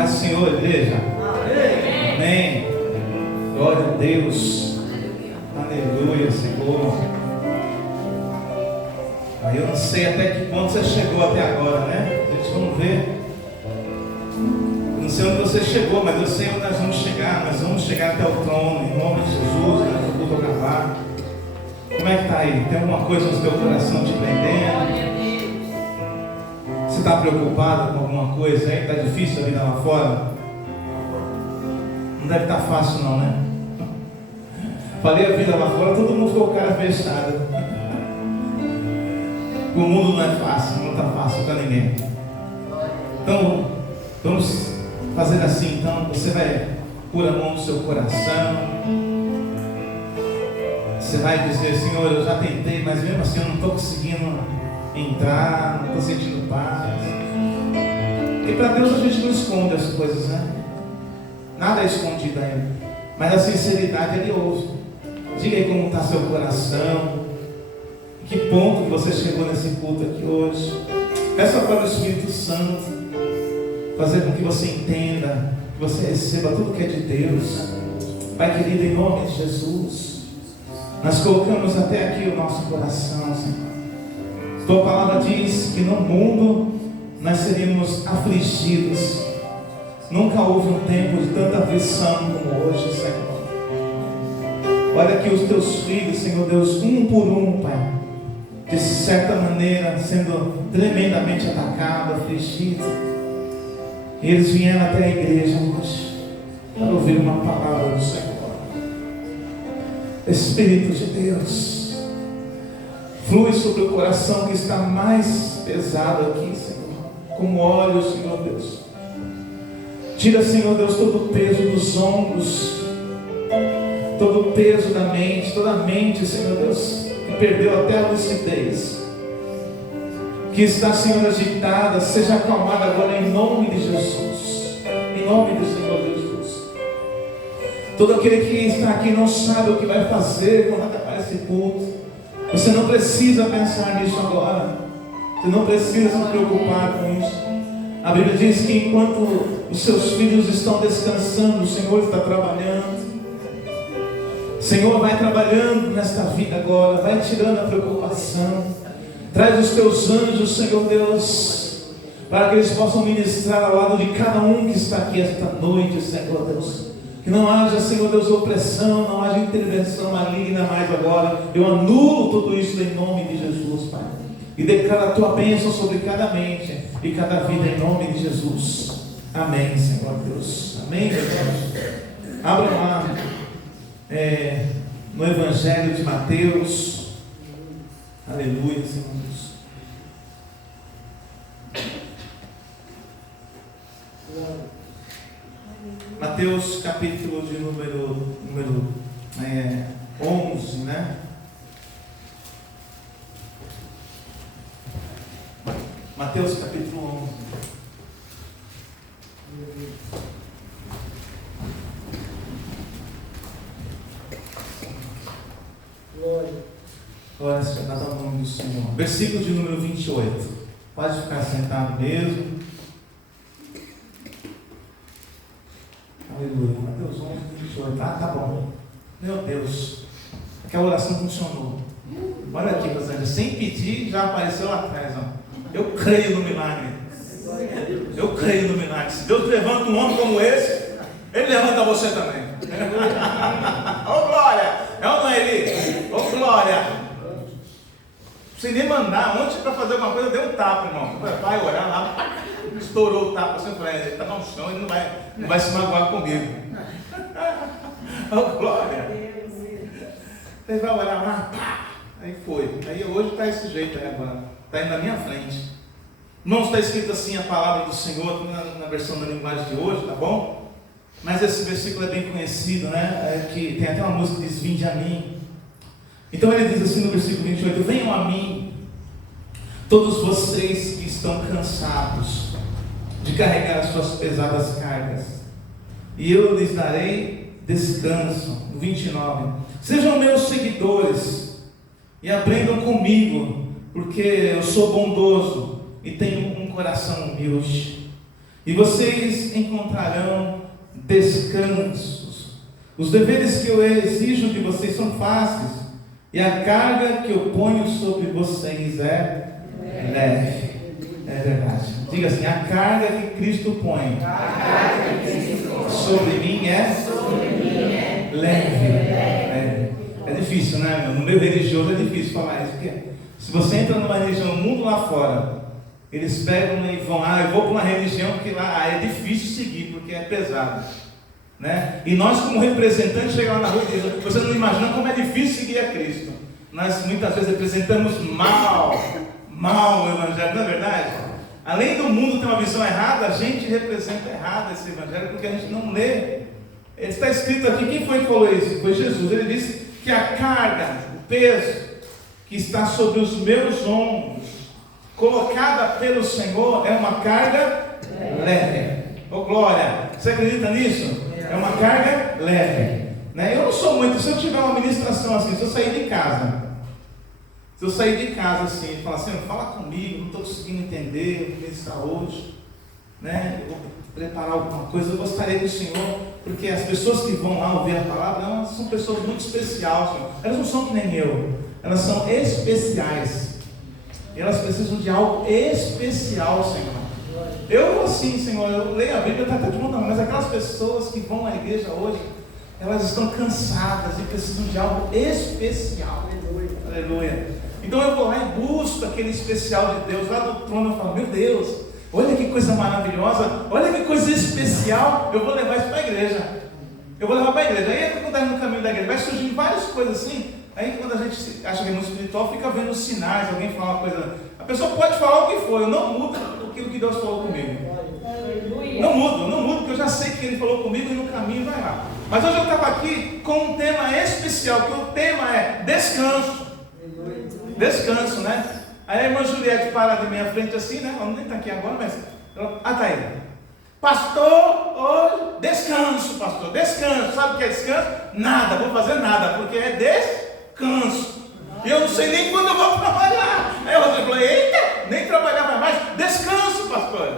Paz do Senhor, igreja. Amém. Amém. Glória a Deus. Aleluia, Senhor. Aí eu não sei até que ponto você chegou até agora, né? A gente vamos ver. Eu não sei onde você chegou, mas eu sei onde nós vamos chegar. Nós vamos chegar até o trono, em nome de Jesus, né? Eu vou gravar. Como é que está aí? Tem alguma coisa no seu coração te prendendo? Você está preocupado com alguma coisa aí? Está difícil a vida lá fora? Não deve estar fácil não, né? Falei a vida lá fora, todo mundo ficou com a cara fechada. O mundo não é fácil, não está fácil para ninguém. Então, vamos fazer assim. Então, você vai pôr a mão no seu coração. Você vai dizer: Senhor, eu já tentei, mas mesmo assim eu não estou conseguindo entrar, não estou sentindo paz. E para Deus a gente não esconde as coisas, né? Nada é escondido ainda. Mas a sinceridade Ele ouve. Diga aí como está seu coração. Em que ponto que você chegou nesse culto aqui hoje. Peça para o Espírito Santo fazer com que você entenda, que você receba tudo que é de Deus. Pai querido, em nome de Jesus, nós colocamos até aqui o nosso coração, Senhor. Tua palavra diz que no mundo nós seríamos afligidos. Nunca houve um tempo de tanta aflição como hoje, Senhor. Olha aqui os teus filhos, Senhor Deus, um por um, Pai, de certa maneira sendo tremendamente atacados, afligidos. E eles vieram até a igreja hoje para ouvir uma palavra do Senhor. Espírito de Deus, flui sobre o coração que está mais pesado aqui, Senhor, como óleo, Senhor Deus. Tira, Senhor Deus, todo o peso dos ombros, todo o peso da mente, toda a mente, Senhor Deus, que perdeu até a lucidez, que está, Senhor, agitada, seja acalmada agora em nome de Jesus, em nome do Senhor Jesus. Todo aquele que está aqui não sabe o que vai fazer quando acabar esse culto. Você não precisa pensar nisso agora. Você não precisa se preocupar com isso. A Bíblia diz que enquanto os seus filhos estão descansando, o Senhor está trabalhando. O Senhor vai trabalhando nesta vida agora, vai tirando a preocupação. Traz os teus anjos, Senhor Deus, para que eles possam ministrar ao lado de cada um que está aqui esta noite, Senhor Deus. Que não haja, Senhor Deus, opressão, não haja intervenção maligna mais agora. Eu anulo tudo isso em nome de Jesus, Pai. E declaro a tua bênção sobre cada mente e cada vida em nome de Jesus. Amém, Senhor Deus. Amém, Jesus. Abra lá no Evangelho de Mateus. Aleluia, Senhor Deus. Mateus capítulo de número 11, né? Mateus capítulo 11. Glória seja dada ao nome do Senhor. Versículo de número 28. Pode ficar sentado mesmo. Aleluia. Mateus 11, 28. Tá bom. Meu Deus. Aquela oração funcionou. Olha aqui, meus anjos. Sem pedir, já apareceu lá atrás. Ó. Eu creio no milagre. Eu creio no milagre. Se Deus levanta um homem como esse, Ele levanta você também. Ô glória! É ou não é Ele? Ô glória! Sem nem mandar, ontem para fazer alguma coisa, deu um tapa, irmão. Vai orar lá, estourou o tapa. Assim, ele está no chão, ele não vai se magoar comigo. Ô glória! Ele vai orar lá, pá! Aí foi. Aí hoje está esse jeito aí agora. Está indo na minha frente. Não está escrito assim a palavra do Senhor na versão da linguagem de hoje, tá bom? Mas esse versículo é bem conhecido, né? Que tem até uma música que diz: vinde a mim. Então ele diz assim no versículo 28: venham a mim, todos vocês que estão cansados de carregar as suas pesadas cargas, e eu lhes darei descanso. No 29: sejam meus seguidores e aprendam comigo, porque eu sou bondoso e tenho um coração humilde. e vocês encontrarão descansos. Os deveres que eu exijo de vocês são fáceis, e a carga que eu ponho sobre vocês é leve. É verdade. Diga assim: a carga que Cristo põe sobre mim é leve. É difícil, né? No meio religioso é difícil falar isso, porque se você entra numa religião, no mundo lá fora, eles pegam e vão, eu vou para uma religião que lá é difícil seguir, porque é pesado, né? E nós, como representantes, chegamos lá na rua e dizemos: você não imagina como é difícil seguir a Cristo. Nós muitas vezes representamos mal o Evangelho, não é verdade? Além do mundo ter uma visão errada, a gente representa errado esse Evangelho, porque a gente não lê. Está escrito aqui, quem foi que falou isso? Foi Jesus. Ele disse que a carga, o peso que está sobre os meus ombros, colocada pelo Senhor, é uma carga leve. Oh glória! Você acredita nisso? É uma carga leve, né? Eu não sou muito, se eu tiver uma ministração assim, se eu sair de casa assim, e falar assim: fala comigo, não estou conseguindo entender, vou ministrar hoje, né? Eu vou preparar alguma coisa, eu gostaria do Senhor, porque as pessoas que vão lá ouvir a palavra, elas são pessoas muito especiais, Senhor. Elas não são que nem eu, elas são especiais, e elas precisam de algo especial, Senhor. Eu assim, Senhor, eu leio a Bíblia, está até te montando, mas aquelas pessoas que vão à igreja hoje, elas estão cansadas e precisam de algo especial. Aleluia. Então eu vou lá e busco aquele especial de Deus lá do trono. Eu falo: meu Deus, olha que coisa maravilhosa, olha que coisa especial, eu vou levar isso para a igreja. Aí é quando está no caminho da igreja, vai surgindo várias coisas assim. Aí quando a gente acha que é muito espiritual, fica vendo os sinais, alguém fala uma coisa, a pessoa pode falar o que for, eu não mudo aquilo que Deus falou comigo. Não mudo, porque eu já sei que Ele falou comigo e no caminho vai lá. Mas hoje eu estava aqui com um tema especial, que o tema é descanso. Descanso, né? Aí a irmã Juliette para de minha frente assim, né? Ela nem está aqui agora, mas ela, tá aí. Pastor, hoje, descanso, pastor, descanso. Sabe o que é descanso? Nada, vou fazer nada, porque é descanso. E eu não sei nem quando eu vou trabalhar. Aí eu falei: eita, nem trabalhar vai mais, descanso, pastor.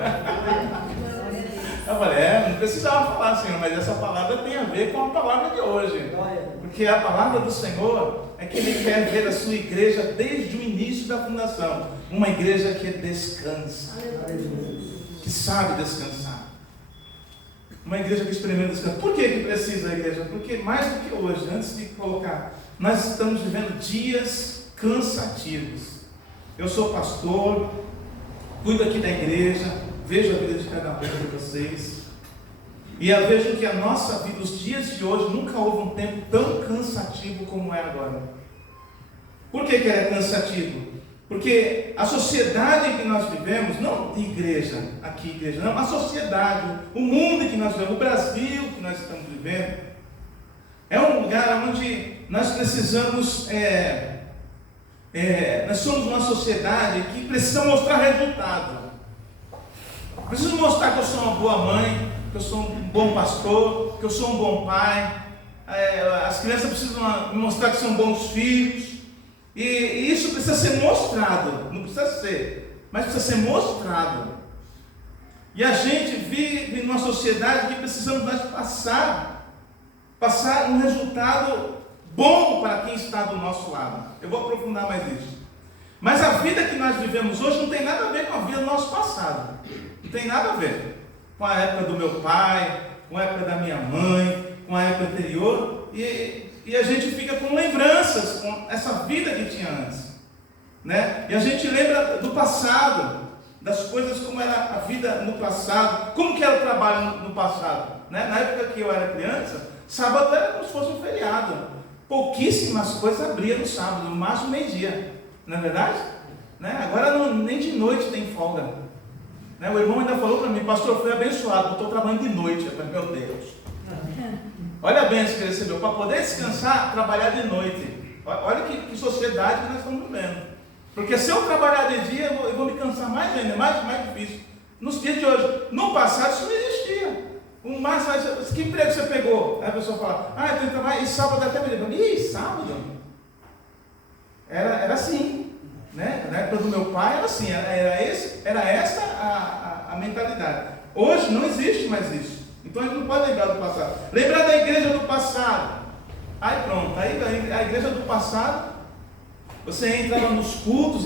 Eu falei: não precisava falar, Senhor, mas essa palavra tem a ver com a palavra de hoje. Porque a palavra do Senhor é que Ele quer ver a sua igreja desde o início da fundação. Uma igreja que descansa, que sabe descansar. Uma igreja que experimenta descanso. Por que precisa a igreja? Porque mais do que hoje, antes de colocar, nós estamos vivendo dias cansativos. Eu sou pastor, cuido aqui da igreja, vejo a vida de cada um de vocês, e eu vejo que a nossa vida, os dias de hoje, nunca houve um tempo tão cansativo como é agora. Por que é cansativo? Porque a sociedade em que nós vivemos, não de igreja, aqui igreja, não, a sociedade, o mundo em que nós vivemos, o Brasil que nós estamos vivendo, é um lugar onde nós precisamos, nós somos uma sociedade que precisa mostrar resultado. Preciso mostrar que eu sou uma boa mãe, que eu sou um bom pastor, que eu sou um bom pai. As crianças precisam me mostrar que são bons filhos. E isso precisa ser mostrado. Não precisa ser, mas precisa ser mostrado. E a gente vive numa sociedade que precisamos nós passar um resultado bom para quem está do nosso lado. Eu vou aprofundar mais isso. Mas a vida que nós vivemos hoje não tem nada a ver com a vida do nosso passado. Não tem nada a ver com a época do meu pai, com a época da minha mãe, com a época anterior, e a gente fica com lembranças, com essa vida que tinha antes, né? E a gente lembra do passado, das coisas como era a vida no passado, como que era o trabalho no passado, né? Na época que eu era criança, sábado era como se fosse um feriado, pouquíssimas coisas abriam no sábado, no máximo meio-dia, não é verdade? Né? Agora nem de noite tem folga. O irmão ainda falou para mim: pastor, eu fui abençoado, estou trabalhando de noite. Eu falei: meu Deus, olha a bênção que ele recebeu, para poder descansar, trabalhar de noite. Olha que sociedade que nós estamos vivendo. Porque se eu trabalhar de dia, eu vou me cansar mais ainda, mais difícil. Nos dias de hoje, no passado isso não existia. Que emprego você pegou? Aí a pessoa fala: eu tenho que trabalhar, e sábado até me lembro. Sábado? Era assim. Né? Na época do meu pai era assim, era essa a mentalidade. Hoje não existe mais isso. Então a gente não pode lembrar do passado. Lembrar da igreja do passado. Aí pronto, aí a igreja do passado, você entrava nos cultos,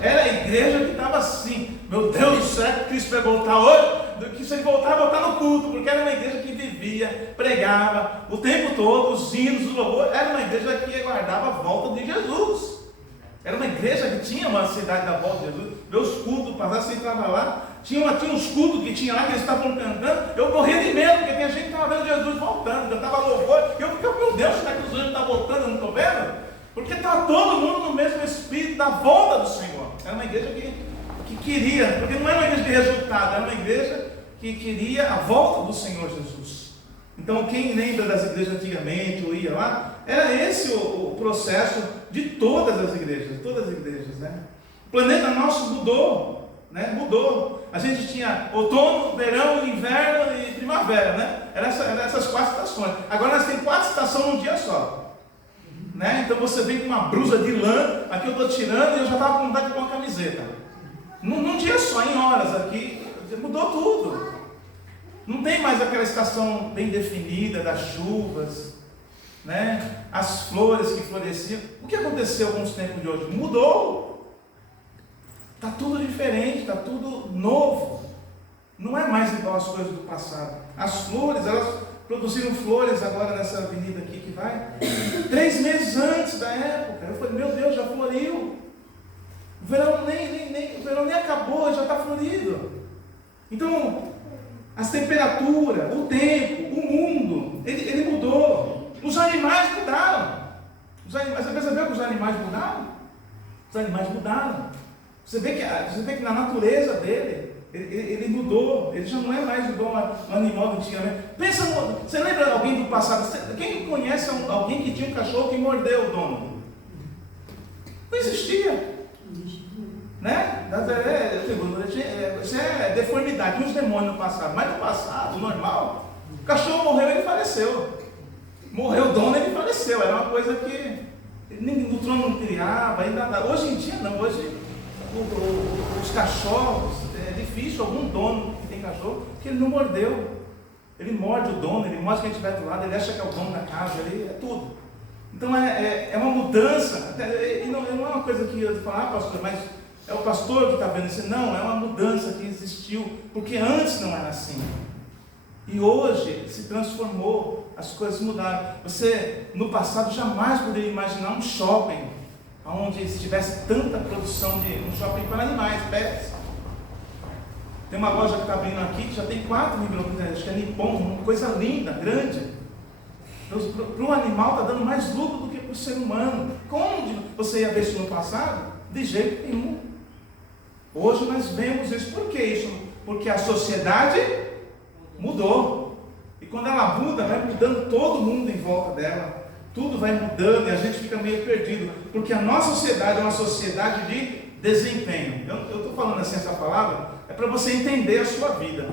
era a igreja que estava assim, meu Deus do céu, Cristo vai voltar hoje, que se ele voltar no culto, porque era uma igreja que vivia, pregava o tempo todo, os hinos, o louvor, era uma igreja que aguardava a volta de Jesus. Era uma igreja que tinha uma ansiedade da volta de Jesus. Meus cultos, você entrava lá, tinha uns cultos que tinha lá, que eles estavam cantando, eu morria de medo, porque tinha gente que estava vendo Jesus voltando, cantava louvor, e eu ficava, meu Deus, será que os anjos estão voltando, eu não estou vendo? Porque estava todo mundo no mesmo espírito da volta do Senhor. Era uma igreja que queria, porque não era uma igreja de resultado, era uma igreja que queria a volta do Senhor Jesus. Então quem lembra das igrejas antigamente, ou ia lá, era esse o processo de todas as igrejas, né? O planeta nosso mudou, né? Mudou. A gente tinha outono, verão, inverno e primavera, né? Eram essas 4 estações. Agora nós temos 4 estações num dia só, né? Então você vem com uma blusa de lã, aqui eu estou tirando e eu já estava com vontade de pôr uma camiseta. Num dia só, em horas aqui, mudou tudo. Não tem mais aquela estação bem definida das chuvas, né? As flores que floresciam. O que aconteceu com os tempos de hoje? Mudou. Está tudo diferente, está tudo novo. Não é mais igual às coisas do passado. As flores, elas produziram flores agora nessa avenida aqui que vai 3 meses antes da época. Eu falei, meu Deus, já floriu. O verão nem acabou, já está florido. Então, as temperaturas, o tempo, o mundo, ele mudou. Os animais mudaram. Você percebeu que os animais mudaram? Os animais mudaram. Você vê que na natureza dele, ele mudou. Ele já não é mais igual um animal antigamente. Você lembra de alguém do passado? Quem conhece alguém que tinha um cachorro que mordeu o dono? Não existia. Né? Isso é deformidade, uns demônios no passado. Mas no passado, normal, o cachorro morreu e ele faleceu. Morreu o dono e ele faleceu. Era uma coisa que o trono não criava. Hoje em dia não. Hoje os cachorros, é difícil algum dono que tem cachorro, que ele não mordeu. Ele morde o dono, ele morde quem estiver do lado, ele acha que é o dono da casa, ele é tudo. Então é uma mudança. E não é uma coisa que eu falo, pastor, mas é o pastor que está vendo isso. Não, é uma mudança que existiu, porque antes não era assim. E hoje se transformou, as coisas mudaram. Você, no passado, jamais poderia imaginar um shopping onde tivesse tanta produção de um shopping para animais, pets. Tem uma loja que está abrindo aqui que já tem 4 micro-ondas, acho que é Nippon, uma coisa linda, grande. Para um animal está dando mais lucro do que para o ser humano. Como você ia ver isso no passado? De jeito nenhum. Hoje nós vemos isso. Por que isso? Porque a sociedade mudou. E quando ela muda, vai mudando todo mundo em volta dela. Tudo vai mudando e a gente fica meio perdido. Porque a nossa sociedade é uma sociedade de desempenho. Eu estou falando assim essa palavra, é para você entender a sua vida.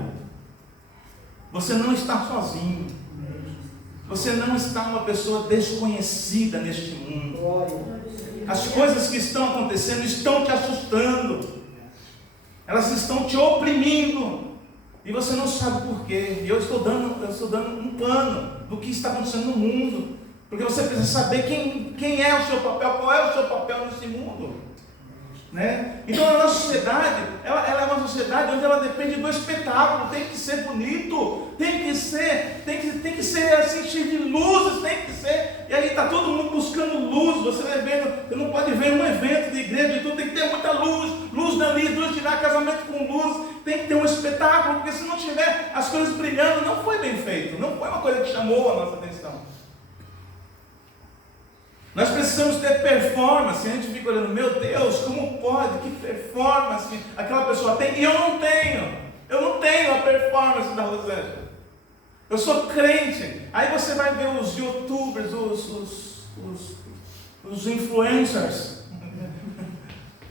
Você não está sozinho. Você não está uma pessoa desconhecida neste mundo. As coisas que estão acontecendo estão te assustando. Elas estão te oprimindo. E você não sabe por quê. E eu estou dando um pano do que está acontecendo no mundo. Porque você precisa saber quem é o seu papel, qual é o seu papel nesse mundo. Né? Então a nossa sociedade, ela é uma sociedade onde ela depende do espetáculo, tem que ser bonito, tem que ser assim, cheio de luzes, tem que ser, e aí está todo mundo buscando luz, você não pode ver um evento de igreja e tudo, tem que ter muita luz dali, luz de lá, casamento com luz, tem que ter um espetáculo, porque se não tiver as coisas brilhando, não foi bem feito, não foi uma coisa que chamou a nossa atenção. Nós precisamos ter performance. A gente fica olhando, meu Deus, como pode? Que performance aquela pessoa tem? E eu não tenho a performance da Rosângela. Eu sou crente. Aí você vai ver os youtubers, os influencers,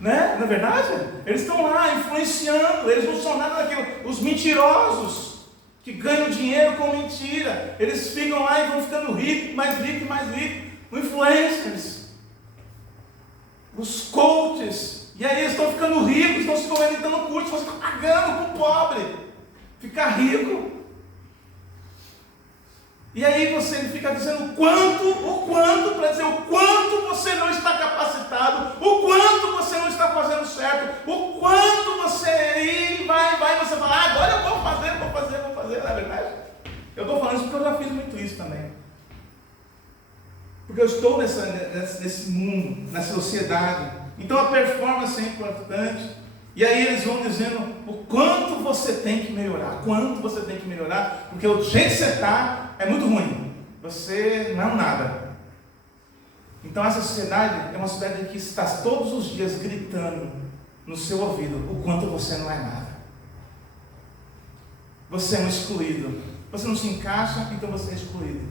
né? Não é verdade? Eles estão lá influenciando, eles não são nada daquilo. Os mentirosos que ganham dinheiro com mentira, eles ficam lá e vão ficando ricos, mais ricos, mais ricos. Influencers, os coaches, e aí eles estão ficando ricos, estão se conectando no curso, você está pagando para o pobre, ficar rico. E aí você fica dizendo o quanto, para dizer o quanto você não está capacitado, o quanto você não está fazendo certo, o quanto você vai, você fala, agora eu vou fazer, na verdade. Eu estou falando isso porque eu já fiz muito isso também. Porque eu estou nesse mundo, nessa sociedade. Então a performance é importante. E aí eles vão dizendo o quanto você tem que melhorar, porque o jeito que você está é muito ruim. Você não é nada. Então essa sociedade é uma sociedade que está todos os dias gritando no seu ouvido o quanto você não é nada. Você é um excluído. Você não se encaixa, então você é excluído.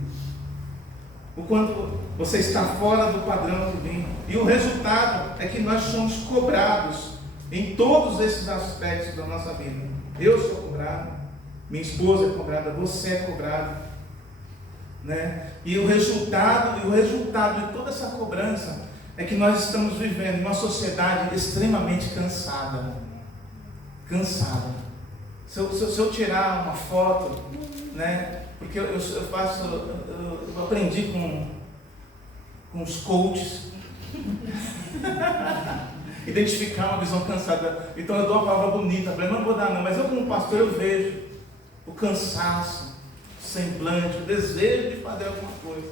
O quanto você está fora do padrão divino. E o resultado é que nós somos cobrados em todos esses aspectos da nossa vida. Eu sou cobrado, minha esposa é cobrada, você é cobrado, né? E o resultado de toda essa cobrança é que nós estamos vivendo em uma sociedade extremamente cansada. Se eu tirar uma foto, né? Porque eu aprendi com os coaches identificar uma visão cansada. Então eu dou uma palavra bonita, eu não vou dar não, mas eu como pastor eu vejo o cansaço, o semblante, o desejo de fazer alguma coisa,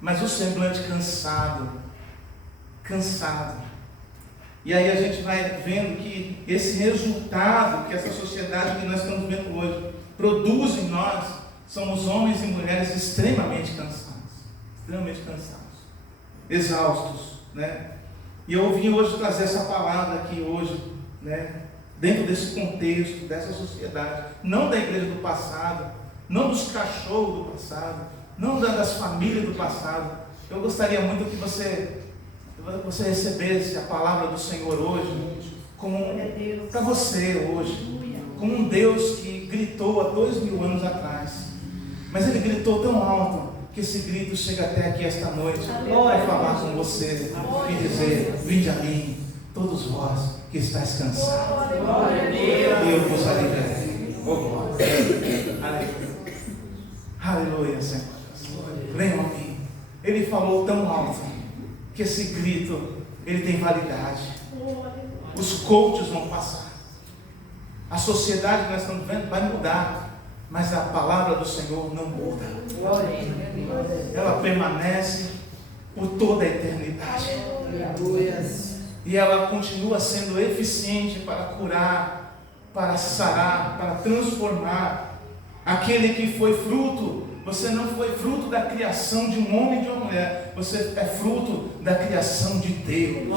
mas o semblante cansado. E aí a gente vai vendo que esse resultado que essa sociedade que nós estamos vendo hoje produz em nós, somos homens e mulheres extremamente cansados, exaustos, né? E eu vim hoje trazer essa palavra aqui hoje, né? Dentro desse contexto, dessa sociedade, não da igreja do passado, não dos cachorros do passado, não das famílias do passado. Eu gostaria muito que você recebesse a palavra do Senhor hoje, para você hoje, como um Deus que gritou há 2000 anos atrás, mas Ele gritou tão alto, que esse grito chega até aqui esta noite, para falar com você e dizer, vinde a mim, todos vós que estáis cansados, e eu vos aliviarei. Aleluia, Senhor. Venham a mim. Ele falou tão alto, que esse grito, ele tem validade. Os coaches vão passar, a sociedade que nós estamos vendo vai mudar, mas a palavra do Senhor não muda. Ela permanece por toda a eternidade. E ela continua sendo eficiente para curar, para sarar, para transformar. Aquele que foi fruto, você não foi fruto da criação de um homem e de uma mulher, você é fruto da criação de Deus.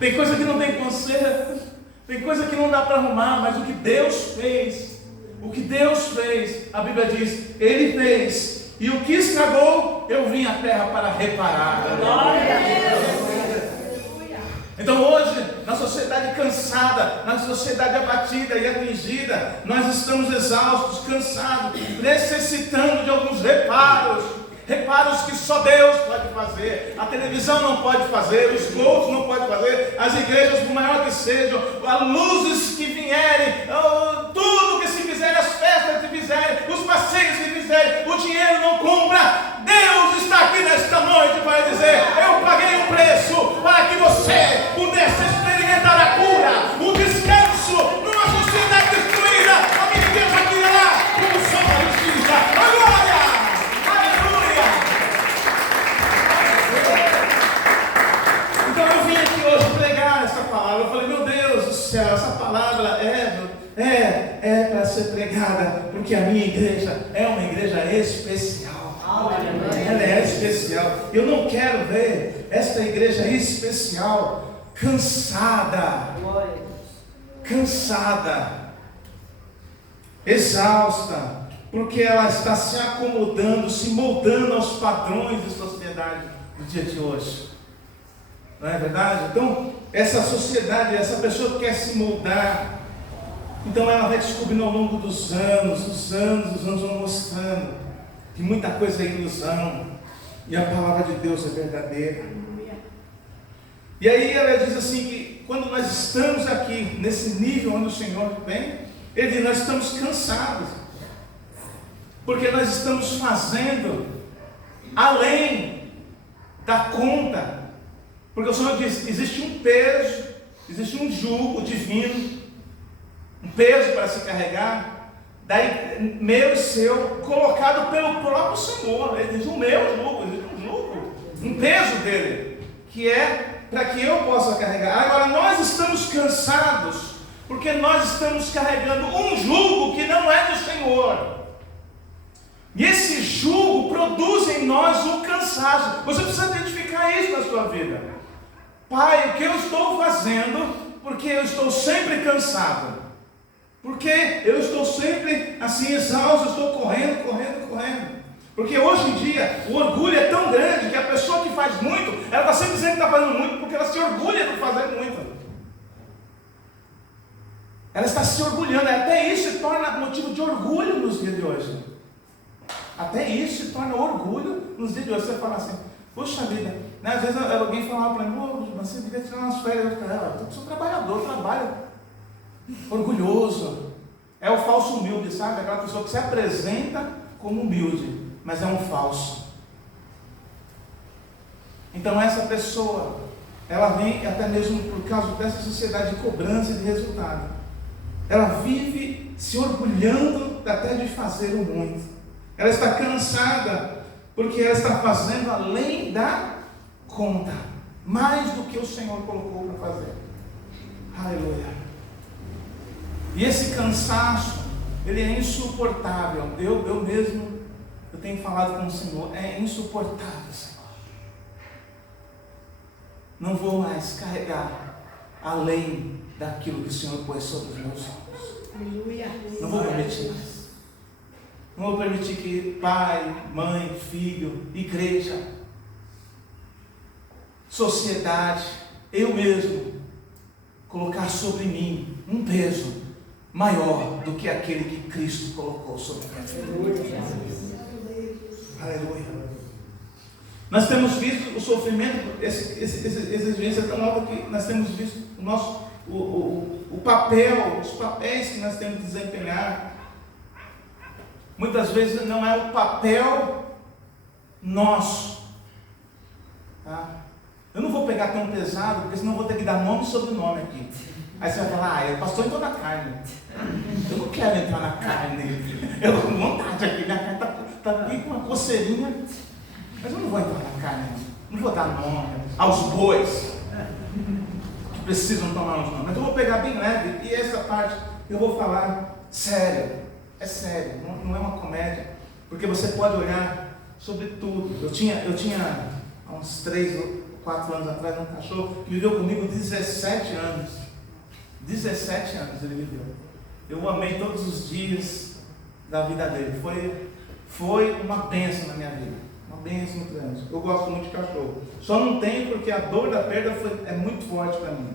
Tem coisa que não tem conserto, tem coisa que não dá para arrumar, mas o que Deus fez, a Bíblia diz, Ele fez, e o que estragou, eu vim à terra para reparar. Então hoje, na sociedade cansada, na sociedade abatida e atingida, nós estamos exaustos, cansados, necessitando de alguns reparos que só Deus pode fazer. A televisão não pode fazer, os cultos não podem fazer, as igrejas, por maior que sejam, as luzes que vierem, tudo que se fizer, as festas que fizerem, os passeios que fizerem, o dinheiro não compra. Deus está aqui nesta noite para dizer, eu paguei um preço para que você pudesse experimentar a cura, o descanso numa sociedade destruída. A minha Deus aqui lá, como só a justiça. Agora! Então eu vim aqui hoje pregar essa palavra. Eu falei, meu Deus do céu, essa palavra é para ser pregada, porque a minha igreja é uma igreja especial. Ela é especial. Eu não quero ver esta igreja especial cansada, exausta, porque ela está se acomodando, se moldando aos padrões de sociedade do dia de hoje. Não é verdade? Então, essa sociedade, essa pessoa que quer se moldar, então ela vai descobrindo ao longo dos anos vão mostrando que muita coisa é ilusão e a palavra de Deus é verdadeira. E aí ela diz assim que quando nós estamos aqui, nesse nível onde o Senhor vem, Ele diz, nós estamos cansados, porque nós estamos fazendo além da conta, porque o Senhor diz, existe um peso, existe um jugo divino, um peso para se carregar, daí meu e seu, colocado pelo próprio Senhor. Ele diz, o meu jugo, existe um jugo, um peso dele, que é para que eu possa carregar. Agora nós estamos cansados, porque nós estamos carregando um jugo que não é do Senhor, e esse jugo produz em nós um cansaço. Você precisa identificar isso na sua vida. Pai, o que eu estou fazendo, porque eu estou sempre cansado, porque eu estou sempre assim exausto, eu estou correndo. Porque hoje em dia o orgulho é tão grande que a pessoa que faz muito, ela está sempre dizendo que está fazendo muito, porque ela se orgulha de fazer muito. Ela está se orgulhando, até isso se torna motivo de orgulho nos dias de hoje. Até isso se torna orgulho nos dias de hoje. Você fala assim, poxa vida, né? Às vezes alguém falava para mim, você devia tirar umas férias. Eu sou trabalhador, trabalho. Orgulhoso. É o falso humilde, sabe? Aquela pessoa que se apresenta como humilde, mas é um falso. Então essa pessoa, ela vem até mesmo por causa dessa sociedade de cobrança e de resultado. Ela vive se orgulhando até de fazer o muito. Ela está cansada, porque ela está fazendo além da conta, mais do que o Senhor colocou para fazer. Aleluia. E esse cansaço, ele é insuportável. Eu mesmo, eu tenho falado com o Senhor, é insuportável, Senhor. Não vou mais carregar além daquilo que o Senhor pôs sobre os meus ombros. Aleluia. Não vou permitir mais. Não vou permitir que pai, mãe, filho, igreja, sociedade, eu mesmo, colocar sobre mim um peso maior do que aquele que Cristo colocou sobre minha vida. Aleluia. Nós temos visto o sofrimento, essa exigência tão alta que nós temos visto o papel, os papéis que nós temos que desempenhar. Muitas vezes não é o papel nosso, tá? Eu não vou pegar tão pesado, porque senão eu vou ter que dar nome e sobrenome aqui. Aí você vai falar, eu pastor entrou na carne. Eu não quero entrar na carne. Eu estou com vontade aqui, minha carne está aqui com uma coceirinha. Mas eu não vou entrar na carne, não vou dar nome aos bois que precisam tomar uns nomes. Mas eu vou pegar bem leve, e essa parte eu vou falar sério. É sério, não é uma comédia, porque você pode olhar sobre tudo. Eu tinha há uns 3 ou 4 anos atrás um cachorro que viveu comigo 17 anos. 17 anos ele viveu. Eu o amei todos os dias da vida dele. Foi uma bênção na minha vida, uma bênção muito grande. Eu gosto muito de cachorro, só não tenho porque a dor da perda é muito forte para mim.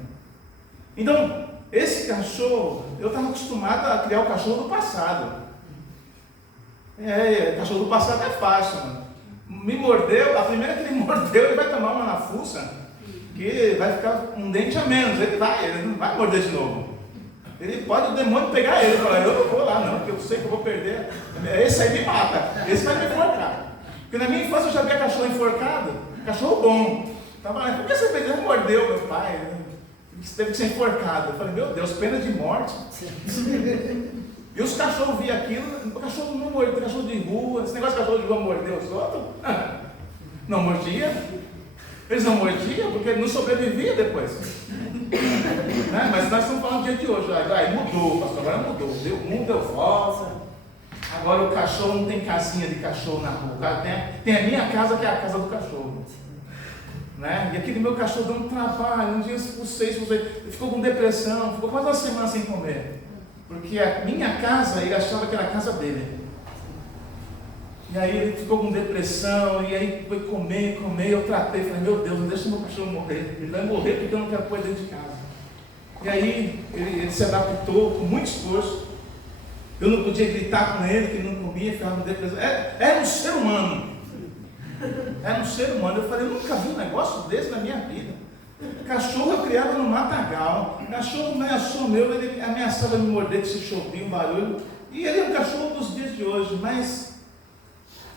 Então, esse cachorro, eu estava acostumado a criar o cachorro do passado. Cachorro do passado é fácil, mano. Me mordeu, a primeira que ele mordeu, ele vai tomar uma na fuça, que vai ficar um dente a menos. Ele não vai morder de novo. Ele pode o demônio pegar ele e falar, eu não vou lá não, porque eu sei que eu vou perder. Esse aí me mata, esse vai me enforcar. Porque na minha infância eu já via cachorro enforcado, cachorro bom. Tava lá, por que você fez? Ele mordeu meu pai. Teve que ser enforcado. Eu falei, meu Deus, pena de morte. E os cachorros viam aquilo, o cachorro não mordia, cachorro de rua, esse negócio de cachorro de rua morder os outros, não mordia. Eles não mordiam porque não sobrevivia depois. Né? Mas nós estamos falando do dia de hoje, aí mudou, pastor, agora mudou, o mundo deu volta. Agora o cachorro não tem casinha de cachorro na rua, tem a minha casa que é a casa do cachorro. Né? E aquele meu cachorro deu um trabalho, um dia expulsei, ele ficou com depressão, ficou quase uma semana sem comer, porque a minha casa, ele achava que era a casa dele, e aí ele ficou com depressão, e aí foi comer, eu tratei, falei, meu Deus, não deixa meu cachorro morrer, ele vai morrer porque eu não quero pôr dentro de casa. E aí ele se adaptou com muito esforço, eu não podia gritar com ele, que ele não comia, ficava com depressão, era um ser humano. Era um ser humano. Eu falei, eu nunca vi um negócio desse na minha vida. Cachorro eu criava no matagal. Cachorro ameaçou meu, ele ameaçava me morder que se chovia um barulho. E ele é um cachorro dos dias de hoje,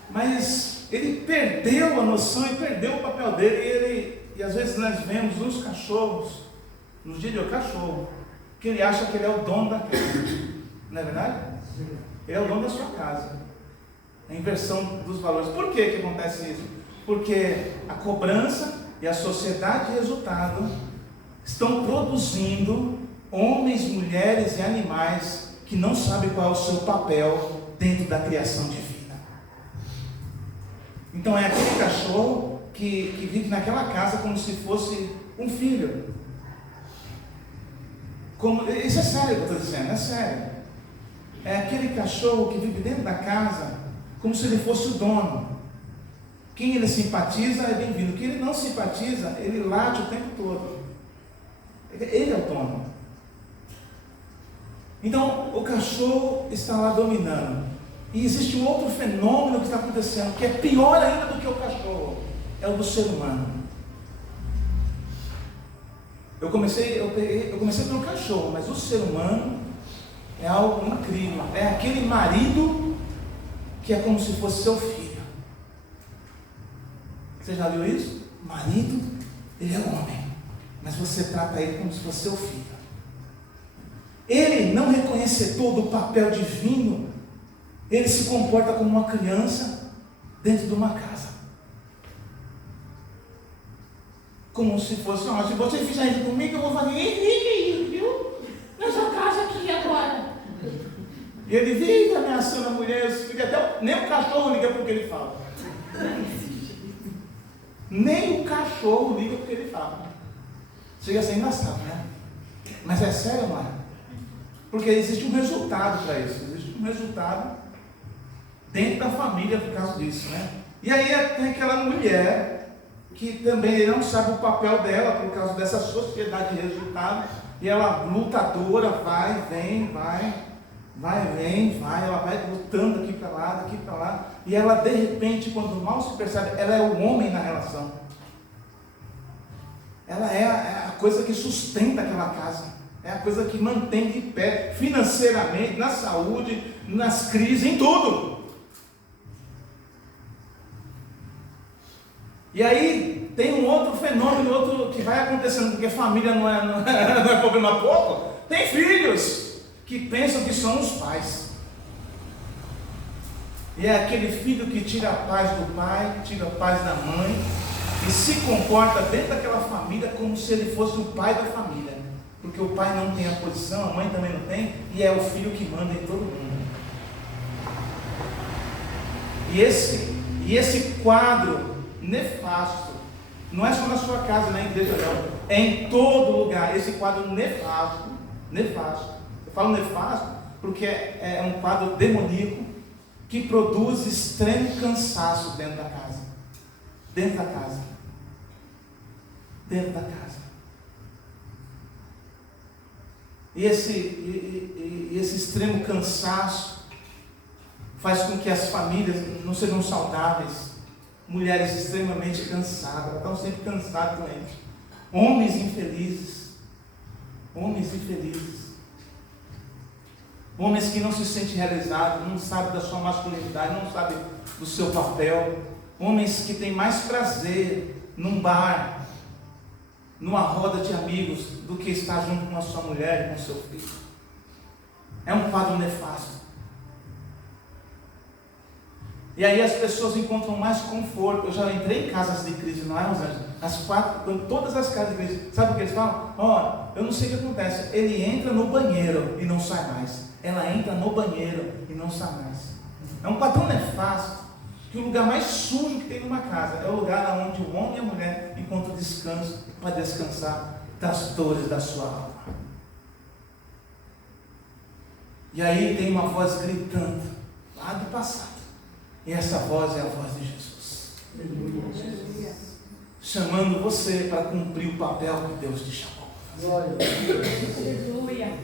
mas ele perdeu a noção e perdeu o papel dele. E às vezes nós vemos uns cachorros, nos dias de hoje, cachorro, que ele acha que ele é o dono da casa. Não é verdade? Ele é o dono da sua casa. A inversão dos valores. Por que acontece isso? Porque a cobrança e a sociedade de resultado estão produzindo homens, mulheres e animais que não sabem qual é o seu papel dentro da criação divina. Então é aquele cachorro que vive naquela casa como se fosse um filho. Isso é sério que eu estou dizendo, é sério. É aquele cachorro que vive dentro da casa como se ele fosse o dono. Quem ele simpatiza é bem-vindo. Quem ele não simpatiza, ele late o tempo todo. Ele é o dono. Então, o cachorro está lá dominando. E existe um outro fenômeno que está acontecendo, que é pior ainda do que o cachorro. É o do ser humano. Eu comecei pelo cachorro, mas o ser humano é algo incrível. É aquele marido que é como se fosse seu filho. Você já viu isso? Marido, ele é homem, mas você trata ele como se fosse seu filho. Ele não reconhecedor do papel divino, ele se comporta como uma criança dentro de uma casa. Como se fosse, se você fizer isso comigo, eu vou fazer isso, viu? Nessa casa aqui agora. E ele vive ameaçando a mulher, nem o cachorro liga porque ele fala. Nem o cachorro liga porque ele fala. Chega a ser engraçado, né? Mas é sério, não é? Porque existe um resultado para isso. Existe um resultado dentro da família por causa disso, né? E aí tem aquela mulher que também não sabe o papel dela por causa dessa sociedade de resultado. E ela lutadora, vai, vem, ela vai lutando aqui para lá, daqui para lá, e ela de repente, quando mal se percebe, ela é o homem na relação. Ela é a coisa que sustenta aquela casa, é a coisa que mantém de pé, financeiramente, na saúde, nas crises, em tudo. E aí tem um outro fenômeno, outro que vai acontecendo, porque família não é problema pouco. Tem filhos que pensam que são os pais. E é aquele filho que tira a paz do pai, tira a paz da mãe, e se comporta dentro daquela família como se ele fosse o pai da família. Porque o pai não tem a posição, a mãe também não tem, e é o filho que manda em todo mundo. E esse quadro nefasto, não é só na sua casa, na igreja não, é em todo lugar, esse quadro nefasto. Eu falo nefasto porque é um quadro demoníaco que produz extremo cansaço dentro da casa. Dentro da casa. E esse extremo cansaço faz com que as famílias não sejam saudáveis. Mulheres extremamente cansadas, elas estão sempre cansadas, doentes. Homens infelizes. Homens que não se sentem realizados, não sabem da sua masculinidade, não sabem do seu papel. Homens que têm mais prazer num bar, numa roda de amigos, do que estar junto com a sua mulher e com o seu filho. É um quadro nefasto. E aí as pessoas encontram mais conforto. Eu já entrei em casas de crise, não é, Rosângela? Todas as casas de crise, sabe o que eles falam? Eu não sei o que acontece. Ele entra no banheiro e não sai mais. Ela entra no banheiro e não sai mais. É um padrão nefasto, que o lugar mais sujo que tem numa casa é o lugar onde o homem e a mulher encontram descanso para descansar das dores da sua alma. E aí tem uma voz gritando lá do passado. E essa voz é a voz de Jesus. Chamando você para cumprir o papel que Deus te chamou.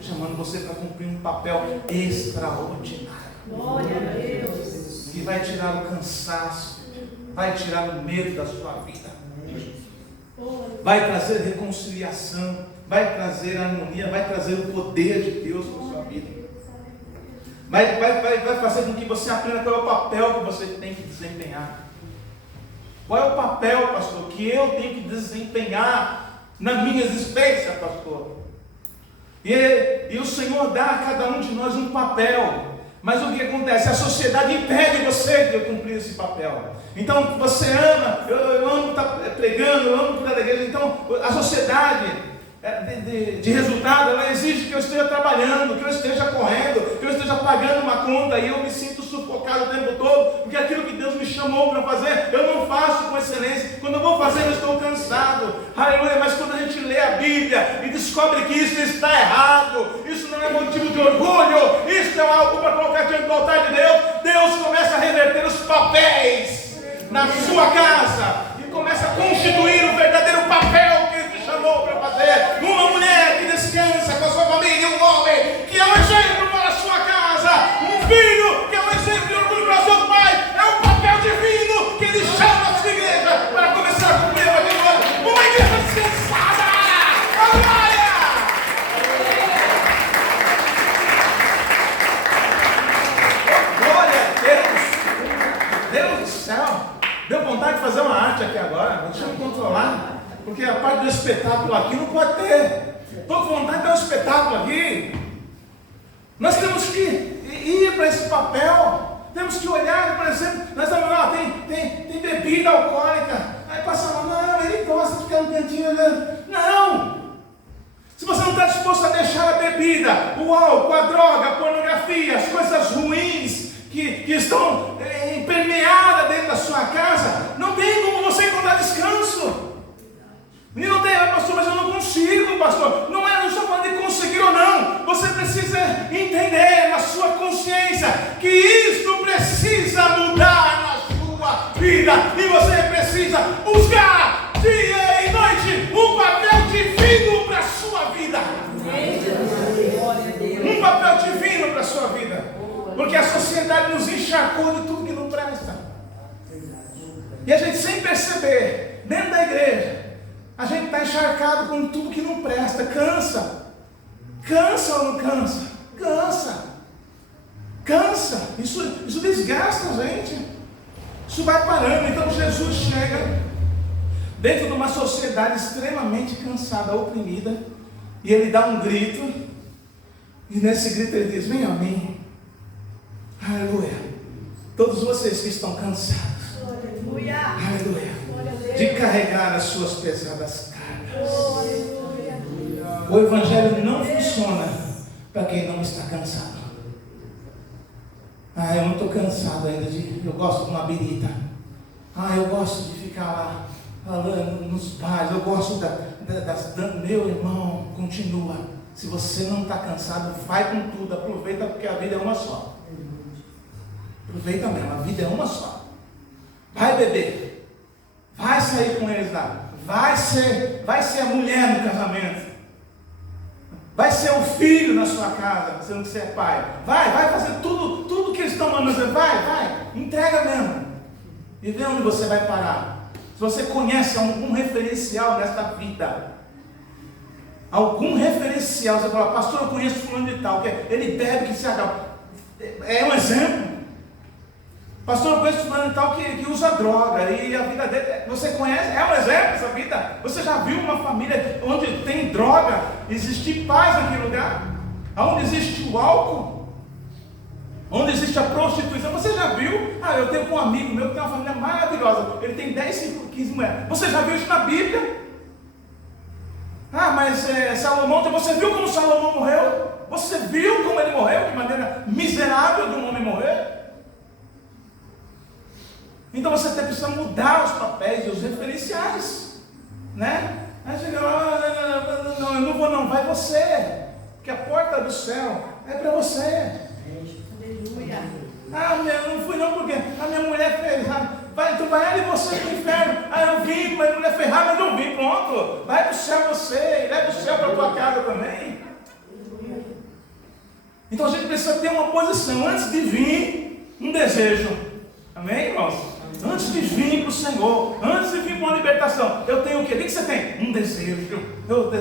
Chamando você para cumprir um papel extraordinário. Glória a Deus. Que vai tirar o cansaço, vai tirar o medo da sua vida. vai trazer reconciliação, vai trazer harmonia, vai trazer o poder de Deus para a sua vida. Vai fazer com que você aprenda qual é o papel que você tem que desempenhar. Qual é o papel, pastor, que eu tenho que desempenhar nas minhas experiências, pastor? E o Senhor dá a cada um de nós um papel. Mas o que acontece? A sociedade impede você de cumprir esse papel. Então você ama, eu amo estar pregando, eu amo cuidar da igreja. Então a sociedade de resultado, ela exige que eu esteja trabalhando, que eu esteja correndo, que eu esteja pagando uma conta, e eu me sinto sufocado o tempo todo, porque aquilo que Deus me chamou para fazer, eu não faço com excelência. Quando eu vou fazer, eu estou cansado. Aleluia. Mas quando a gente lê a Bíblia e descobre que isso está errado, isso não é motivo de orgulho, isso é algo para colocar diante do altar de Deus, Deus começa a reverter os papéis na sua casa e começa a constituir o verdadeiro papel que Ele te chamou para fazer. Uma mulher que descansa com a sua família, um homem que é um exemplo para a sua casa, um filho que é um exemplo de orgulho para o seu pai. É um papel divino que Ele chama a sua igreja para começar a cumprir aquele ano. Uma igreja descansada. Aleluia! Glória a Deus! Deus do céu! Deu vontade de fazer uma arte aqui agora. Deixa eu me controlar, porque a parte do espetáculo aqui não pode ter. Estou com vontade de dar um espetáculo aqui. Nós temos que ir para esse papel. Temos que olhar, por exemplo, nós estamos lá, tem bebida alcoólica. Aí passa lá, não, ele gosta de ficar no cantinho olhando. Não! Se você não está disposto a deixar a bebida, o álcool, a droga, a pornografia, as coisas ruins que estão permeadas dentro da sua casa, não tem como você encontrar descanso. E não tem, pastor, mas eu não consigo, pastor. Não estou falando de conseguir ou não. Você precisa entender na sua consciência que isto precisa mudar na sua vida. E você precisa buscar dia e noite um papel divino para a sua vida. Um papel divino para a sua vida. Porque a sociedade nos encharcou de tudo que não presta. E a gente, sem perceber, dentro da igreja, a gente está encharcado com tudo que não presta. Cansa. Cansa ou não cansa? Cansa. Cansa. Isso desgasta a gente. Isso vai parando. Então Jesus chega dentro de uma sociedade extremamente cansada, oprimida, e Ele dá um grito. E nesse grito Ele diz: venha a mim. Aleluia. Todos vocês que estão cansados. Aleluia. Aleluia. De carregar as suas pesadas cargas. O Evangelho não funciona para quem não está cansado. Eu não estou cansado ainda eu gosto de uma birita. Eu gosto de ficar lá falando nos bares. Eu gosto meu irmão, continua. Se você não está cansado, vai com tudo, aproveita, porque a vida é uma só. Aproveita mesmo, a vida é uma só. Vai beber. Vai sair com eles lá. Vai ser a mulher no casamento. Vai ser o filho na sua casa, sendo que você é pai. Vai fazer tudo que eles estão mandando. Vai, entrega mesmo. E vê onde você vai parar. Se você conhece algum referencial nesta vida, algum referencial, você fala: pastor, eu conheço fulano de tal, que ele bebe, que se acaba. É um exemplo. Pastor, eu conheço fulano e tal que usa droga, e a vida dele, você conhece? É um exemplo essa vida. Você já viu uma família onde tem droga, existe paz naquele lugar? Onde existe o álcool? Onde existe a prostituição? Você já viu? Eu tenho um amigo meu que tem uma família maravilhosa, ele tem 10, 15 mulheres. Você já viu isso na Bíblia? Mas Salomão, você viu como Salomão morreu? Você viu como ele morreu? De maneira miserável de um homem morrer? Então você até precisa mudar os papéis e os referenciais, né? Aí você diz: não, eu não vou não, vai você, porque a porta do céu é para você. Aleluia. Eu não fui não, porque a minha mulher fez. Então vai ela e você para o inferno. Eu vim, mas a mulher fez errado, mas não vim, pronto. Vai para o céu você, leva o céu para a tua casa também. Então a gente precisa ter uma posição antes de vir, um desejo. Amém, irmãos? Antes de vir para o Senhor, antes de vir para uma libertação, eu tenho o quê? O que você tem? Um desejo.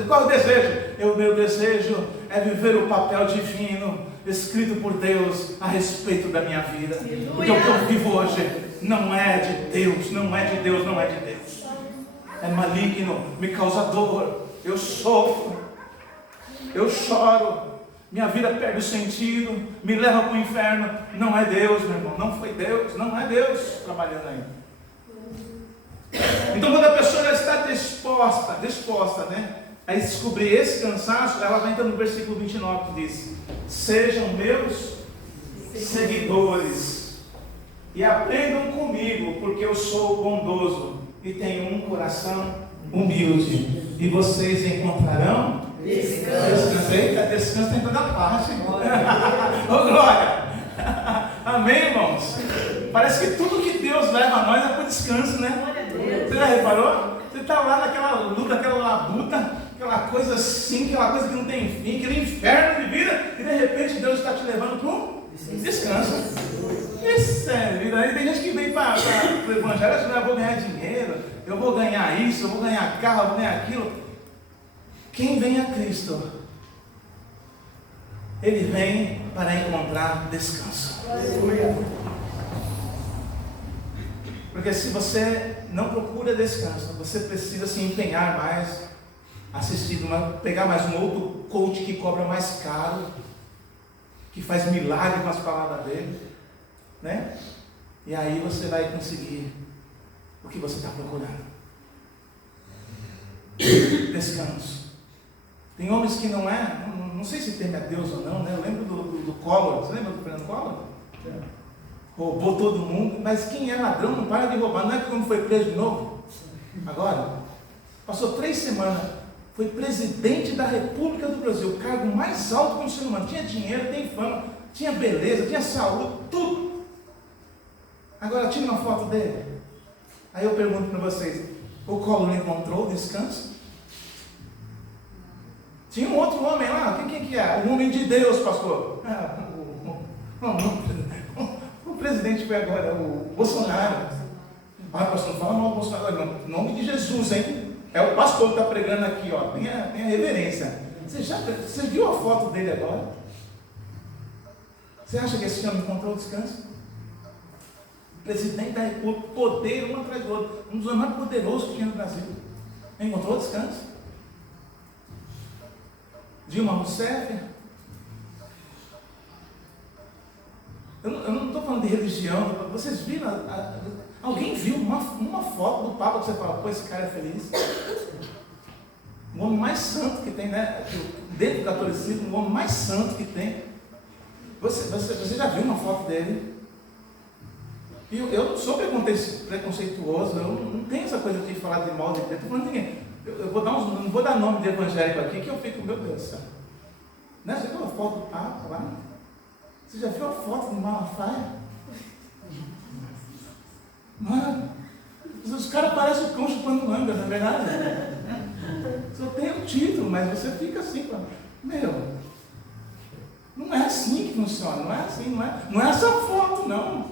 Qual é o desejo? Meu desejo é viver o papel divino escrito por Deus a respeito da minha vida. Porque o que eu vivo hoje não é de Deus, não é de Deus, não é de Deus. É maligno, me causa dor, eu sofro, eu choro. Minha vida perde o sentido, me leva para o inferno. Não é Deus, meu irmão, não foi Deus, não é Deus trabalhando aí. Então, quando a pessoa já está disposta, né, a descobrir esse cansaço, ela vai entrar no versículo 29 que diz: sejam meus seguidores e aprendam comigo, porque eu sou bondoso e tenho um coração humilde, e vocês encontrarão descanso. Eita, descanso em toda parte. Ô glória! Amém, irmãos? Parece que tudo que Deus leva a nós é para descanso, né? Você já reparou? Você está lá naquela luta, aquela labuta, aquela coisa assim, aquela coisa que não tem fim, aquele inferno de vida, e de repente Deus está te levando para um descanso. Isso é vida. Aí tem gente que vem para o evangelho achando que eu vou ganhar dinheiro, eu vou ganhar isso, eu vou ganhar carro, eu vou ganhar aquilo. Quem vem a Cristo, ele vem para encontrar descanso. Porque se você não procura descanso, você precisa se empenhar mais, pegar mais um outro coach que cobra mais caro, que faz milagre com as palavras dele, né? E aí você vai conseguir o que você está procurando. Descanso. Tem homens que não sei se teme a Deus ou não, né? Eu lembro do Collor, você lembra do Fernando Collor? Roubou todo mundo, mas quem é ladrão não para de roubar. Não é que como foi preso de novo? Agora, passou 3 semanas, foi presidente da República do Brasil, o cargo mais alto como ser humano, tinha dinheiro, tem fama, tinha beleza, tinha saúde, tudo. Agora tira uma foto dele. Aí eu pergunto para vocês, o Collor encontrou descanso? Tinha um outro homem lá, quem que é? Um homem de Deus, pastor. O presidente foi agora, o Bolsonaro. Ah, pastor, não fala mal do Bolsonaro, não. Em nome de Jesus, hein? É o pastor que está pregando aqui, ó. Tenha reverência. Você viu a foto dele agora? Você acha que esse homem encontrou descanso? O presidente da República, poder um atrás do outro, um dos homens mais poderosos que tinha no Brasil. Encontrou descanso? Dilma Rousseff. Eu não estou falando de religião. Vocês viram? Alguém viu uma foto do Papa que você fala, pô, esse cara é feliz? O homem mais santo que tem, né? Dentro do catolicismo, o homem mais santo que tem. Você já viu uma foto dele? E eu não sou preconceituoso, eu não tenho essa coisa de falar de mal de Deus. Estou falando de ninguém. Eu não vou dar nome de evangélico aqui, que eu fico, meu Deus do céu. Né? Você viu a foto do Papa lá? Você já viu a foto do Malafaia? Mano, os caras parecem o cão chupando manga, não é verdade? Só tem o título, mas você fica assim, não é assim que funciona, não é assim, não é essa foto, não.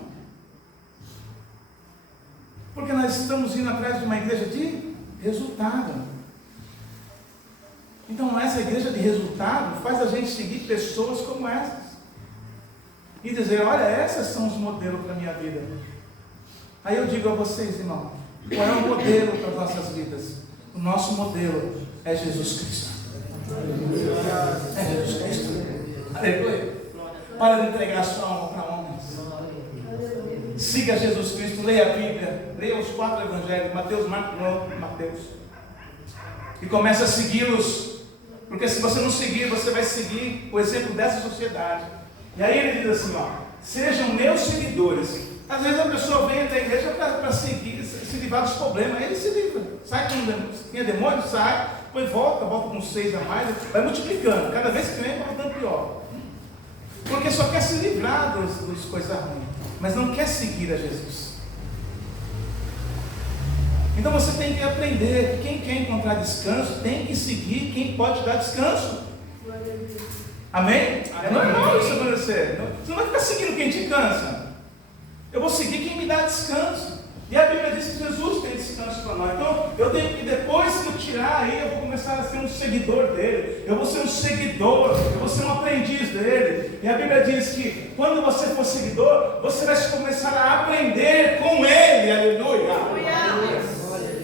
Porque nós estamos indo atrás de uma igreja de resultado. Então essa igreja de resultado faz a gente seguir pessoas como essas e dizer, olha, essas são os modelos para a minha vida. Aí eu digo a vocês, irmão, qual é o modelo para as nossas vidas? O nosso modelo é Jesus Cristo. É Jesus Cristo. Aleluia. Para de entregar sua alma para homens. Siga Jesus Cristo, leia a Bíblia, leia os 4 evangelhos, Mateus, Marcos, João, Mateus, e comece a segui-los, porque se você não seguir, você vai seguir o exemplo dessa sociedade. E aí ele diz assim, sejam meus seguidores. Às vezes a pessoa vem até a igreja para se livrar dos problemas, aí ele se livra, sai com tinha demônio, sai, depois volta com 6 a mais, vai multiplicando, cada vez que vem vai ficando pior, porque só quer se livrar das coisas ruins, mas não quer seguir a Jesus. Então você tem que aprender que quem quer encontrar descanso tem que seguir quem pode te dar descanso. Amém? É normal isso acontecer. Você não vai ficar seguindo quem te cansa. Eu vou seguir quem me dá descanso. E a Bíblia diz que Jesus tem descanso para nós. Então, eu tenho que, depois que eu tirar aí, eu vou começar a ser um seguidor dele. Eu vou ser um seguidor, eu vou ser um aprendiz dele. E a Bíblia diz que quando você for seguidor, você vai começar a aprender com ele. Aleluia!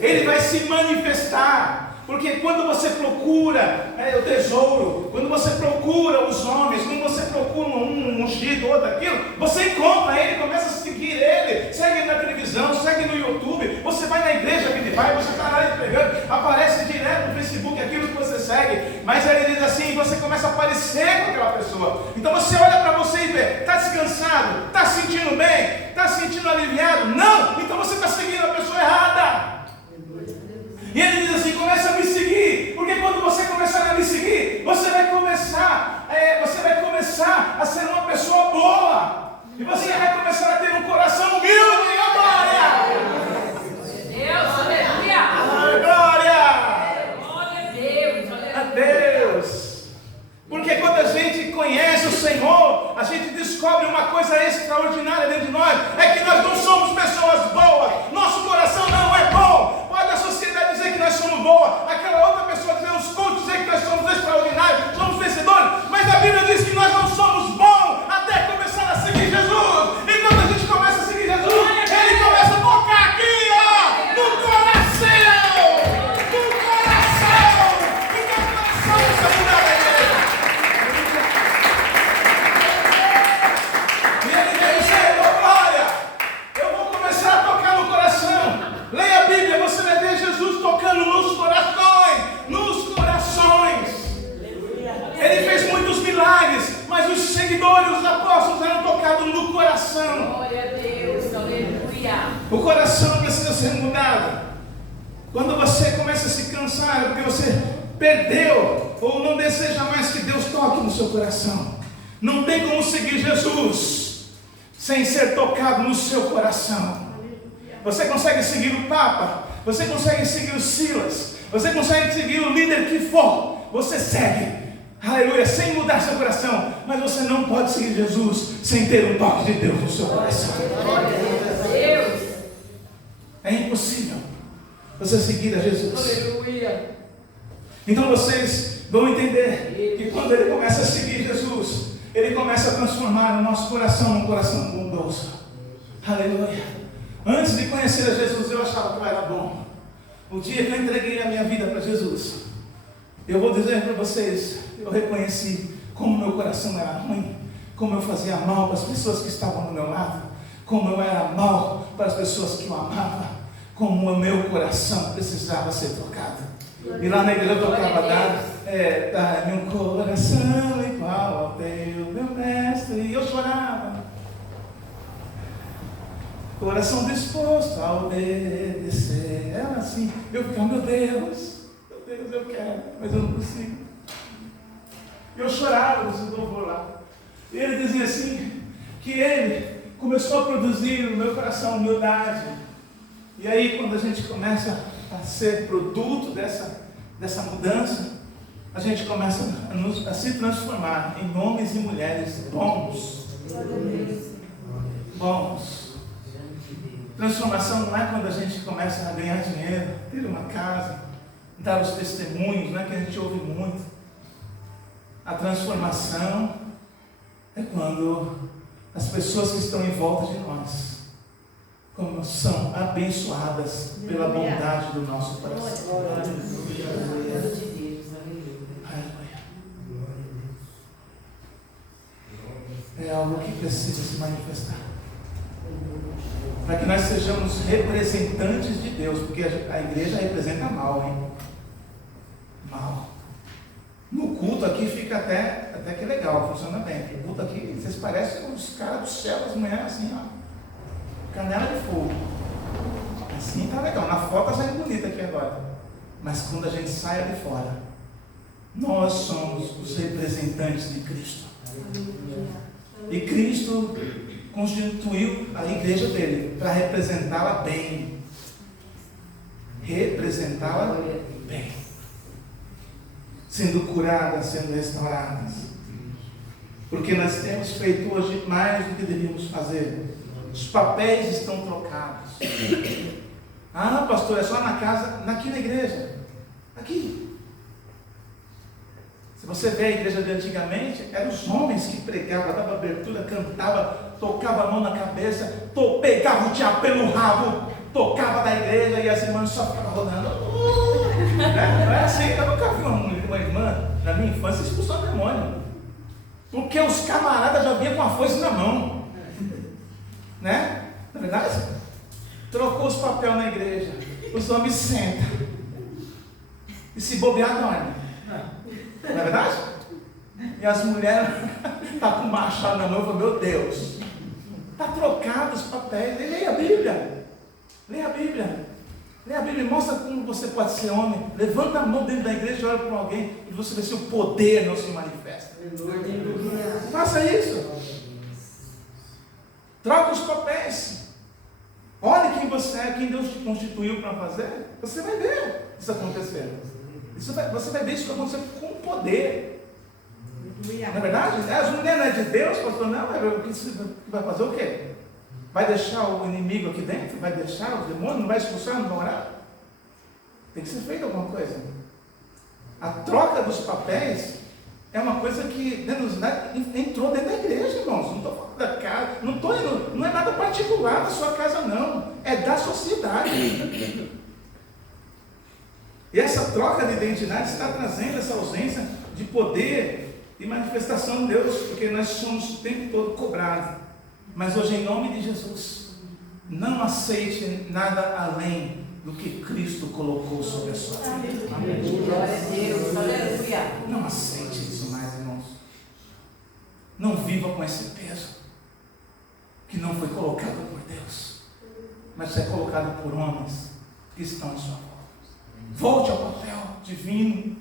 Ele vai se manifestar. Porque quando você procura o tesouro, quando você procura os homens, quando você procura um ungido, outro aquilo, você encontra ele, começa a seguir ele, segue ele na televisão, segue no YouTube, você vai na igreja que ele vai, você está lá pregando, aparece direto no Facebook aquilo que você segue, mas ele diz assim, você começa a aparecer com aquela pessoa. Então você olha para você e vê, está descansado, está se sentindo bem, está se sentindo aliviado? Não! Então você está seguindo a pessoa errada. E ele diz assim, começa a me seguir, porque quando você começar a me seguir, você vai começar a ser uma pessoa boa, e você vai começar a ter um coração humilde. Oh, glória! Deus, aleluia! Glória! Glória a Deus, A Deus! Porque quando a gente conhece o Senhor, a gente descobre uma coisa extraordinária dentro de nós, é que nós não somos pessoas boas, nosso coração não é bom. Pode a sociedade dizer que nós somos boas, aquela outra pessoa dizer, os cultos dizer que nós somos extraordinários, somos vencedores, mas a Bíblia diz que nós não somos bons até começar a seguir Jesus. E quando a gente começa a seguir Jesus, ele começa a tocar aqui, ó, no coração, porque o coração está mudado a igreja. E ele diz, glória, eu vou começar a tocar no coração. Leia a Bíblia, você vai ver Jesus tocando nos corações, nos corações. Ele fez muitos milagres, mas os seguidores, os apóstolos eram tocados no coração. glória a Deus, aleluia. O coração precisa ser mudado. Quando você começa a se cansar, é porque você perdeu ou não deseja mais que Deus toque no seu coração. Não tem como seguir Jesus sem ser tocado no seu coração. Você consegue seguir o Papa, você consegue seguir o Silas, você consegue seguir o líder que for, você segue, aleluia, sem mudar seu coração, mas você não pode seguir Jesus sem ter um toque de Deus no seu coração. Glória a Deus. É impossível você seguir a Jesus. Aleluia. Então vocês vão entender que quando ele começa a seguir Jesus, ele começa a transformar o nosso coração num coração bondoso. Aleluia. Antes de conhecer a Jesus, eu achava que eu era bom. O dia que eu entreguei a minha vida para Jesus, eu vou dizer para vocês, eu reconheci como meu coração era ruim, como eu fazia mal para as pessoas que estavam do meu lado, como eu era mal para as pessoas que eu amava, como o meu coração precisava ser tocado. E lá na igreja eu tocava dá-me um coração igual ao teu, meu mestre, e eu chorava. Coração disposto a obedecer. Era assim, eu ficava, meu Deus, eu quero, mas eu não consigo. Eu chorava nesse louvor lá. E ele dizia assim, que ele começou a produzir no meu coração humildade. E aí quando a gente começa a ser produto dessa mudança, a gente começa a se transformar em homens e mulheres bons. Bons. Transformação não é quando a gente começa a ganhar dinheiro, ter uma casa, dar os testemunhos, não é que a gente ouve muito. A transformação é quando as pessoas que estão em volta de nós como são abençoadas pela bondade do nosso coração. É algo que precisa se manifestar. Para que nós sejamos representantes de Deus, porque a igreja representa mal, hein? Mal. No culto aqui fica até que legal, funciona bem. O culto aqui, vocês parecem os caras do céu, as mulheres assim, ó. Canela de fogo. Assim tá legal. Na foto tá saindo bonita aqui agora. Mas quando a gente sai de fora, nós somos os representantes de Cristo. E Cristo constituiu a igreja dele para representá-la bem. Representá-la bem. Sendo curadas, sendo restauradas. Porque nós temos feito hoje mais do que deveríamos fazer. Os papéis estão trocados. Ah, pastor, é só na casa, aqui na igreja. Aqui. Se você vê a igreja de antigamente, eram os homens que pregavam, davam abertura, cantavam, tocavam a mão na cabeça, pegavam o diabo pelo rabo, tocava da igreja e as irmãs só ficavam rodando. Né? Não é assim, eu nunca vi uma irmã na minha infância expulsar o demônio. Porque os camaradas já vinham com a foice na mão. Né? Não é verdade? Trocou os papéis na igreja. Os homens sentam. E se bobear, dorme. Não é verdade? E as mulheres estão com o machado na mão e falam, meu Deus, está trocado os papéis. Leia a Bíblia. Leia a Bíblia. Leia a Bíblia e mostra como você pode ser homem. Levanta a mão dentro da igreja e olha para alguém e você vê se o poder não se manifesta. Faça isso. Troca os papéis. Olhe quem você é, quem Deus te constituiu para fazer. Você vai ver isso acontecer. Você vai ver isso acontecer com poder. Não é verdade? As mulheres não é de Deus, pastor? Não, vai fazer o quê? Vai deixar o inimigo aqui dentro? Vai deixar o demônio? Não vai expulsar? Não vai orar? Tem que ser feita alguma coisa. A troca dos papéis é uma coisa que entrou dentro da igreja, irmãos. Não estou falando da casa, não é nada particular da sua casa, não. É da sociedade. E essa troca de identidade está trazendo essa ausência de poder e manifestação de Deus, porque nós somos o tempo todo cobrados. Mas hoje, em nome de Jesus, não aceite nada além do que Cristo colocou sobre a sua vida. Glória a Deus, aleluia. Não aceite isso mais, irmãos. Não viva com esse peso que não foi colocado por Deus, mas é colocado por homens que estão em sua volta. Volte ao papel divino.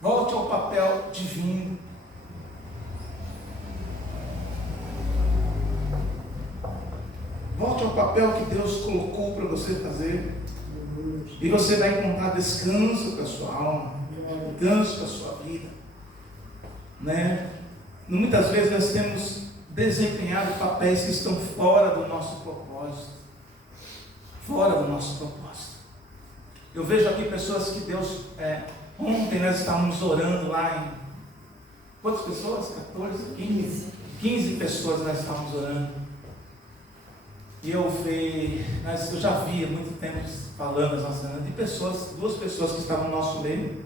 Volte ao papel divino. Volte ao papel que Deus colocou para você fazer. E você vai encontrar descanso para a sua alma, descanso para a sua vida. Né? Muitas vezes nós temos desempenhado papéis que estão fora do nosso propósito. Fora do nosso propósito. Eu vejo aqui pessoas que Deus... ontem nós estávamos orando lá em... Quantas pessoas? 14? 15 pessoas nós estávamos orando. E eu já vi há muito tempo falando as nossas de pessoas, 2 pessoas que estavam no nosso meio,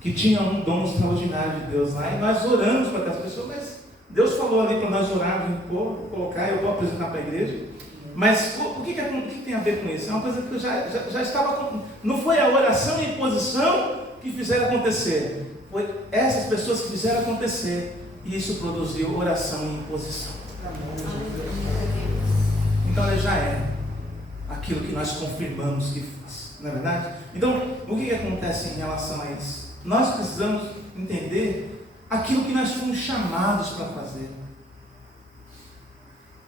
que tinham um dom extraordinário de Deus lá, e nós oramos para aquelas pessoas, mas Deus falou ali para nós orar, vou colocar, eu vou apresentar para a igreja. Mas o que tem a ver com isso? É uma coisa que eu já estava. Não foi a oração e imposição que fizeram acontecer, foi essas pessoas que fizeram acontecer, e isso produziu oração e imposição. Então ele já é aquilo que nós confirmamos que faz, não é verdade? Então, o que acontece em relação a isso? Nós precisamos entender aquilo que nós fomos chamados para fazer.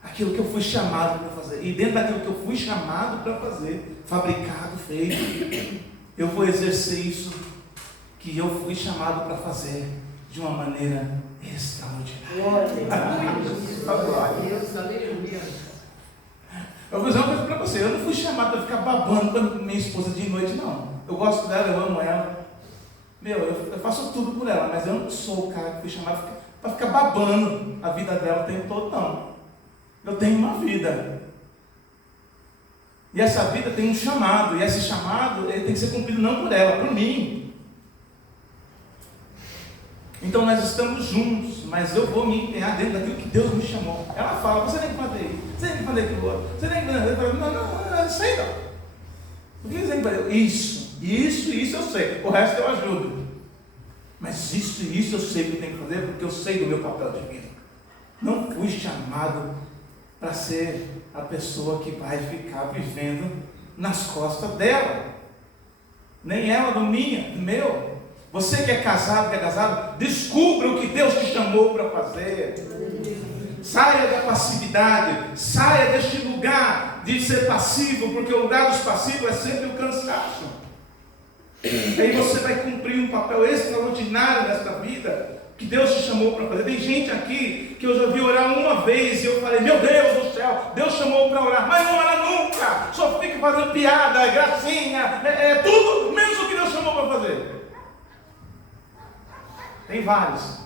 Aquilo que eu fui chamado para fazer. E dentro daquilo que eu fui chamado para fazer, fabricado, feito, eu vou exercer isso que eu fui chamado para fazer de uma maneira extraordinária. Glória a Deus, aleluia. Eu vou dizer uma coisa para você, eu não fui chamado para ficar babando para minha esposa de noite, não. Eu gosto dela, eu amo ela. Eu faço tudo por ela, mas eu não sou o cara que fui chamado para ficar babando a vida dela o tempo todo, não. Eu tenho uma vida. E essa vida tem um chamado, e esse chamado ele tem que ser cumprido não por ela, por mim. Então nós estamos juntos, mas eu vou me empenhar dentro daquilo que Deus me chamou. Ela fala, você tem que fazer isso, você tem que fazer aquilo outro, você tem que fazer aquilo outro. Não, isso aí não. O que você tem que fazer? Isso eu sei, o resto eu ajudo. Mas isso eu sei que eu tenho que fazer, porque eu sei do meu papel divino. Não fui chamado para ser a pessoa que vai ficar vivendo nas costas dela. Nem ela do meu. Você que é casado, descubra o que Deus te chamou para fazer. Saia da passividade, saia deste lugar de ser passivo, porque o lugar dos passivos é sempre o cansaço. Aí você vai cumprir um papel extraordinário nesta vida, que Deus te chamou para fazer. Tem gente aqui que eu já vi orar uma vez e eu falei, meu Deus do céu, Deus chamou para orar, mas não ora nunca, só fica fazendo piada, gracinha, tudo menos o que Deus chamou para fazer. Tem vários.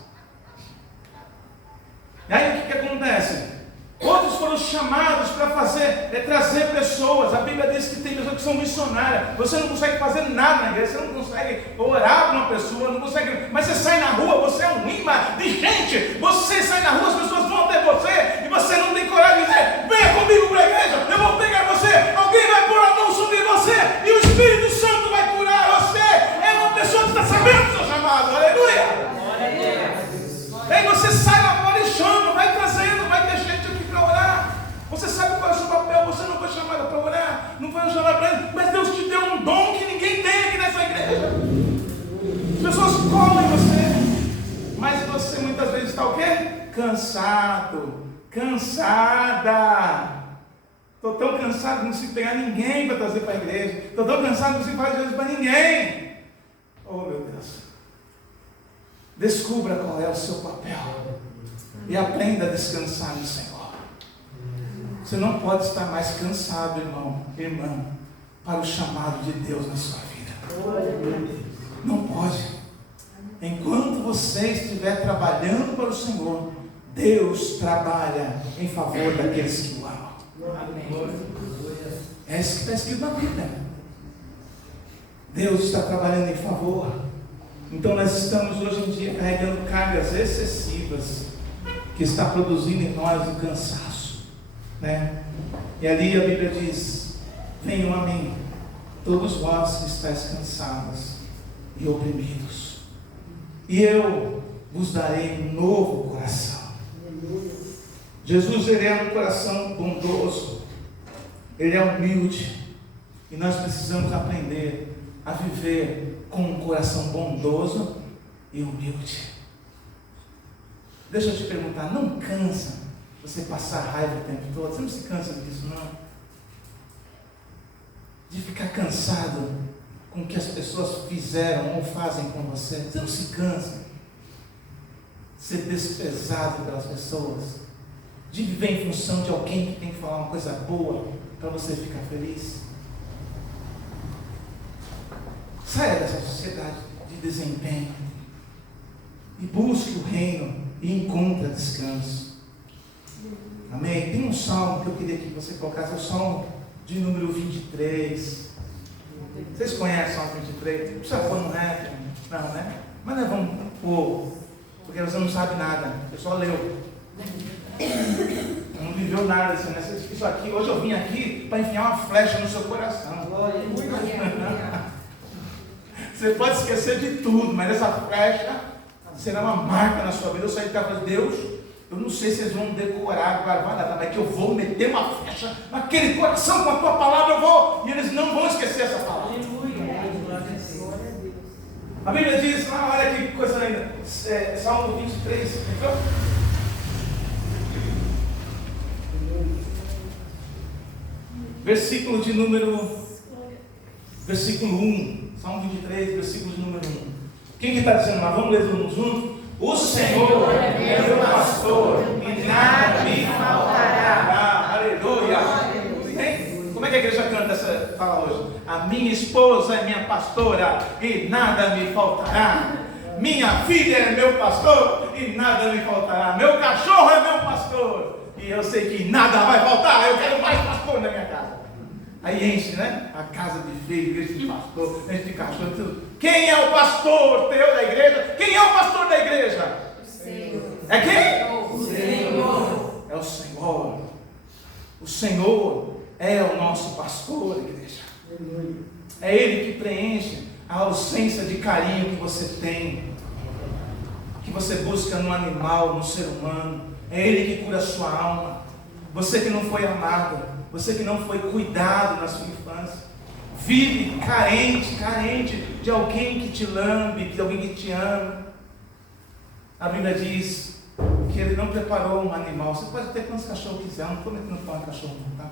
E aí o que acontece? Outros foram chamados para trazer pessoas. A Bíblia diz que tem pessoas que são missionárias. Você não consegue fazer nada na igreja, você não consegue orar para uma pessoa, não consegue, mas você sai na rua, você é um imã de gente. Você sai na rua, as pessoas vão até você e você não tem coragem de dizer, venha comigo para a igreja, eu vou pegar você, alguém vai pôr a mão sobre você e o Espírito Santo vai curar você. É uma pessoa que está sabendo do seu chamado, aleluia. Aí você sai lá fora e chama, vai trazendo, vai ter gente aqui para orar. Você sabe qual é o seu papel, você não foi chamado para orar, não foi chamado para ele, mas Deus te deu um dom que ninguém tem aqui nessa igreja. As pessoas colam em você, mas você muitas vezes está o quê? Cansado, cansada. Estou tão cansado que não consigo pegar ninguém para trazer para a igreja. Estou tão cansado que não consigo fazer Jesus para ninguém. Oh meu Deus. Descubra qual é o seu papel e aprenda a descansar no Senhor. Você não pode estar mais cansado, irmão, irmã, para o chamado de Deus na sua vida. Não pode. Enquanto você estiver trabalhando para o Senhor, Deus trabalha em favor daqueles que o amam. É isso que está escrito na Bíblia. Deus está trabalhando em favor. Então nós estamos hoje em dia carregando cargas excessivas que está produzindo em nós um cansaço, né? E ali a Bíblia diz, venham a mim, todos vós que estáis cansados e oprimidos, e eu vos darei um novo coração. Jesus, ele é um coração bondoso, ele é humilde, e nós precisamos aprender a viver com um coração bondoso e humilde. Deixa eu te perguntar, não cansa você passar raiva o tempo todo? Você não se cansa disso, não? De ficar cansado com o que as pessoas fizeram ou fazem com você? Você não se cansa de ser desprezado pelas pessoas? De viver em função de alguém que tem que falar uma coisa boa para você ficar feliz? Saia dessa sociedade de desempenho e busque o reino e encontre descanso. Amém? Tem um salmo que eu queria que você colocasse, é o salmo de número 23. Vocês conhecem o salmo 23? Não precisa pôr no rap, não, né? Mas nós vamos pôr, porque você não sabe nada, você só leu. Não viveu nada assim, né? Isso aqui, hoje eu vim aqui para enfiar uma flecha no seu coração. Você pode esquecer de tudo, mas essa flecha será uma marca na sua vida. Eu saí de casa e falei, Deus, eu não sei se eles vão decorar, guardar nada, mas que eu vou meter uma flecha naquele coração com a tua palavra, eu vou, e eles não vão esquecer essa palavra. A Bíblia diz, olha que coisa linda, Salmo 23, entrou? Versículo 1, Salmo 23, versículo de número 1. Quem que está dizendo lá? Vamos ler todo mundo junto? O Senhor é meu pastor e nada me faltará. Aleluia. Como é que a igreja canta essa fala hoje? A minha esposa é minha pastora e nada me faltará. Minha filha é meu pastor e nada me faltará. Meu cachorro é meu pastor e eu sei que nada vai faltar. Eu quero mais pastor na minha casa. Aí enche, né? A casa de filho, enche de pastor, enche de cachorro, tudo. Quem é o pastor teu da igreja? Quem é o pastor da igreja? O Senhor. É quem? O Senhor. É o Senhor. O Senhor é o nosso pastor, igreja. É Ele que preenche a ausência de carinho que você tem, que você busca no animal, no ser humano. É Ele que cura a sua alma. Você que não foi amado, você que não foi cuidado na sua infância, vive carente de alguém que te lambe, de alguém que te ama. A Bíblia diz que Ele não preparou um animal. Você pode ter quantos cachorros quiser, eu não estou metendo pau em cachorro, tá?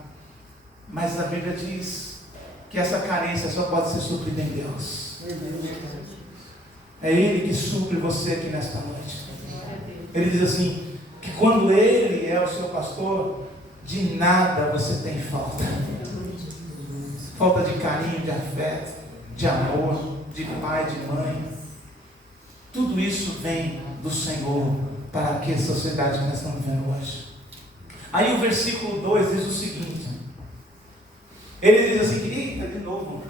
Mas a Bíblia diz que essa carência só pode ser suprida em Deus. É Ele que supre você aqui nesta noite. Ele diz assim, que quando Ele é o seu pastor, de nada você tem falta. Falta de carinho, de afeto, de amor, de pai, de mãe. Tudo isso vem do Senhor para que a sociedade que nós estamos vendo hoje. Aí o versículo 2 diz o seguinte. Ele diz assim, eita, de novo.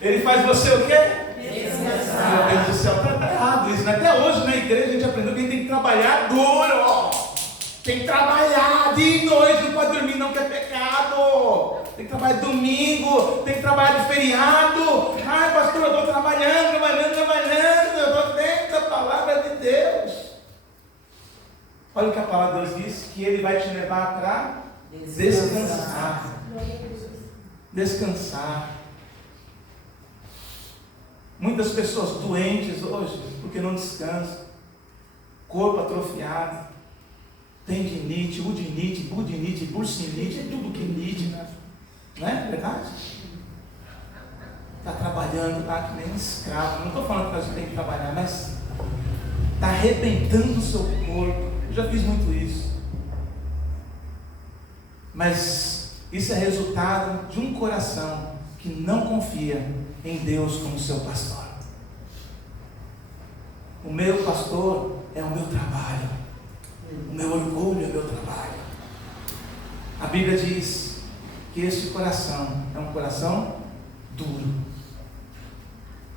Ele faz você o quê? Descansar. Meu Deus do céu, está errado isso, né? Até hoje na igreja a gente aprendeu que a gente tem que trabalhar duro. Tem que trabalhar dia e noite, não pode dormir não, que é pecado. Tem que trabalhar domingo, tem que trabalhar de feriado. Ai, pastor, eu estou trabalhando, eu estou dentro da palavra de Deus. Olha o que a palavra de Deus diz, que Ele vai te levar para descansar. Descansar. Muitas pessoas doentes hoje, porque não descansam. Corpo atrofiado. Tendinite, udinite, budinite, bursinite, tudo que nite, né? Não é verdade? Está trabalhando lá que nem um escravo. Não estou falando que a gente tem que trabalhar, mas está arrebentando o seu corpo. Eu já fiz muito isso. Mas isso é resultado de um coração que não confia em Deus como seu pastor. O meu pastor é o meu trabalho. O meu orgulho é o meu trabalho. A Bíblia diz que este coração é um coração duro.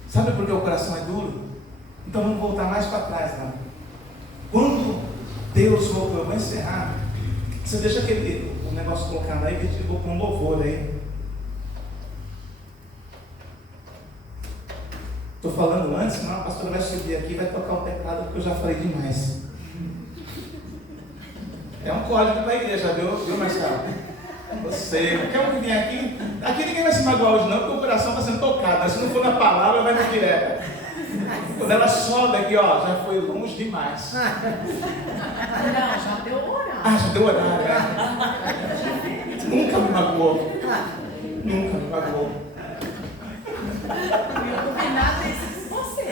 Sabe por que o coração é duro? Então vamos voltar mais para trás, não? Quando Deus voltou, eu vou encerrar. Você deixa o negócio colocando aí, que eu vou com um louvor aí. Estou falando antes, senão a pastora vai subir aqui e vai tocar o teclado, porque eu já falei demais. É um código para a igreja, viu, Marcelo? Você, qualquer um que vier aqui ninguém vai se magoar hoje não, porque o coração está sendo tocado, mas se não for na palavra, vai no direto. Quando ela sobe aqui, ó, já foi longe demais. Não, já deu horário. Ah, já deu horário, é? Nunca me magoou. Nunca me magoou. Eu não vi nada desse com você.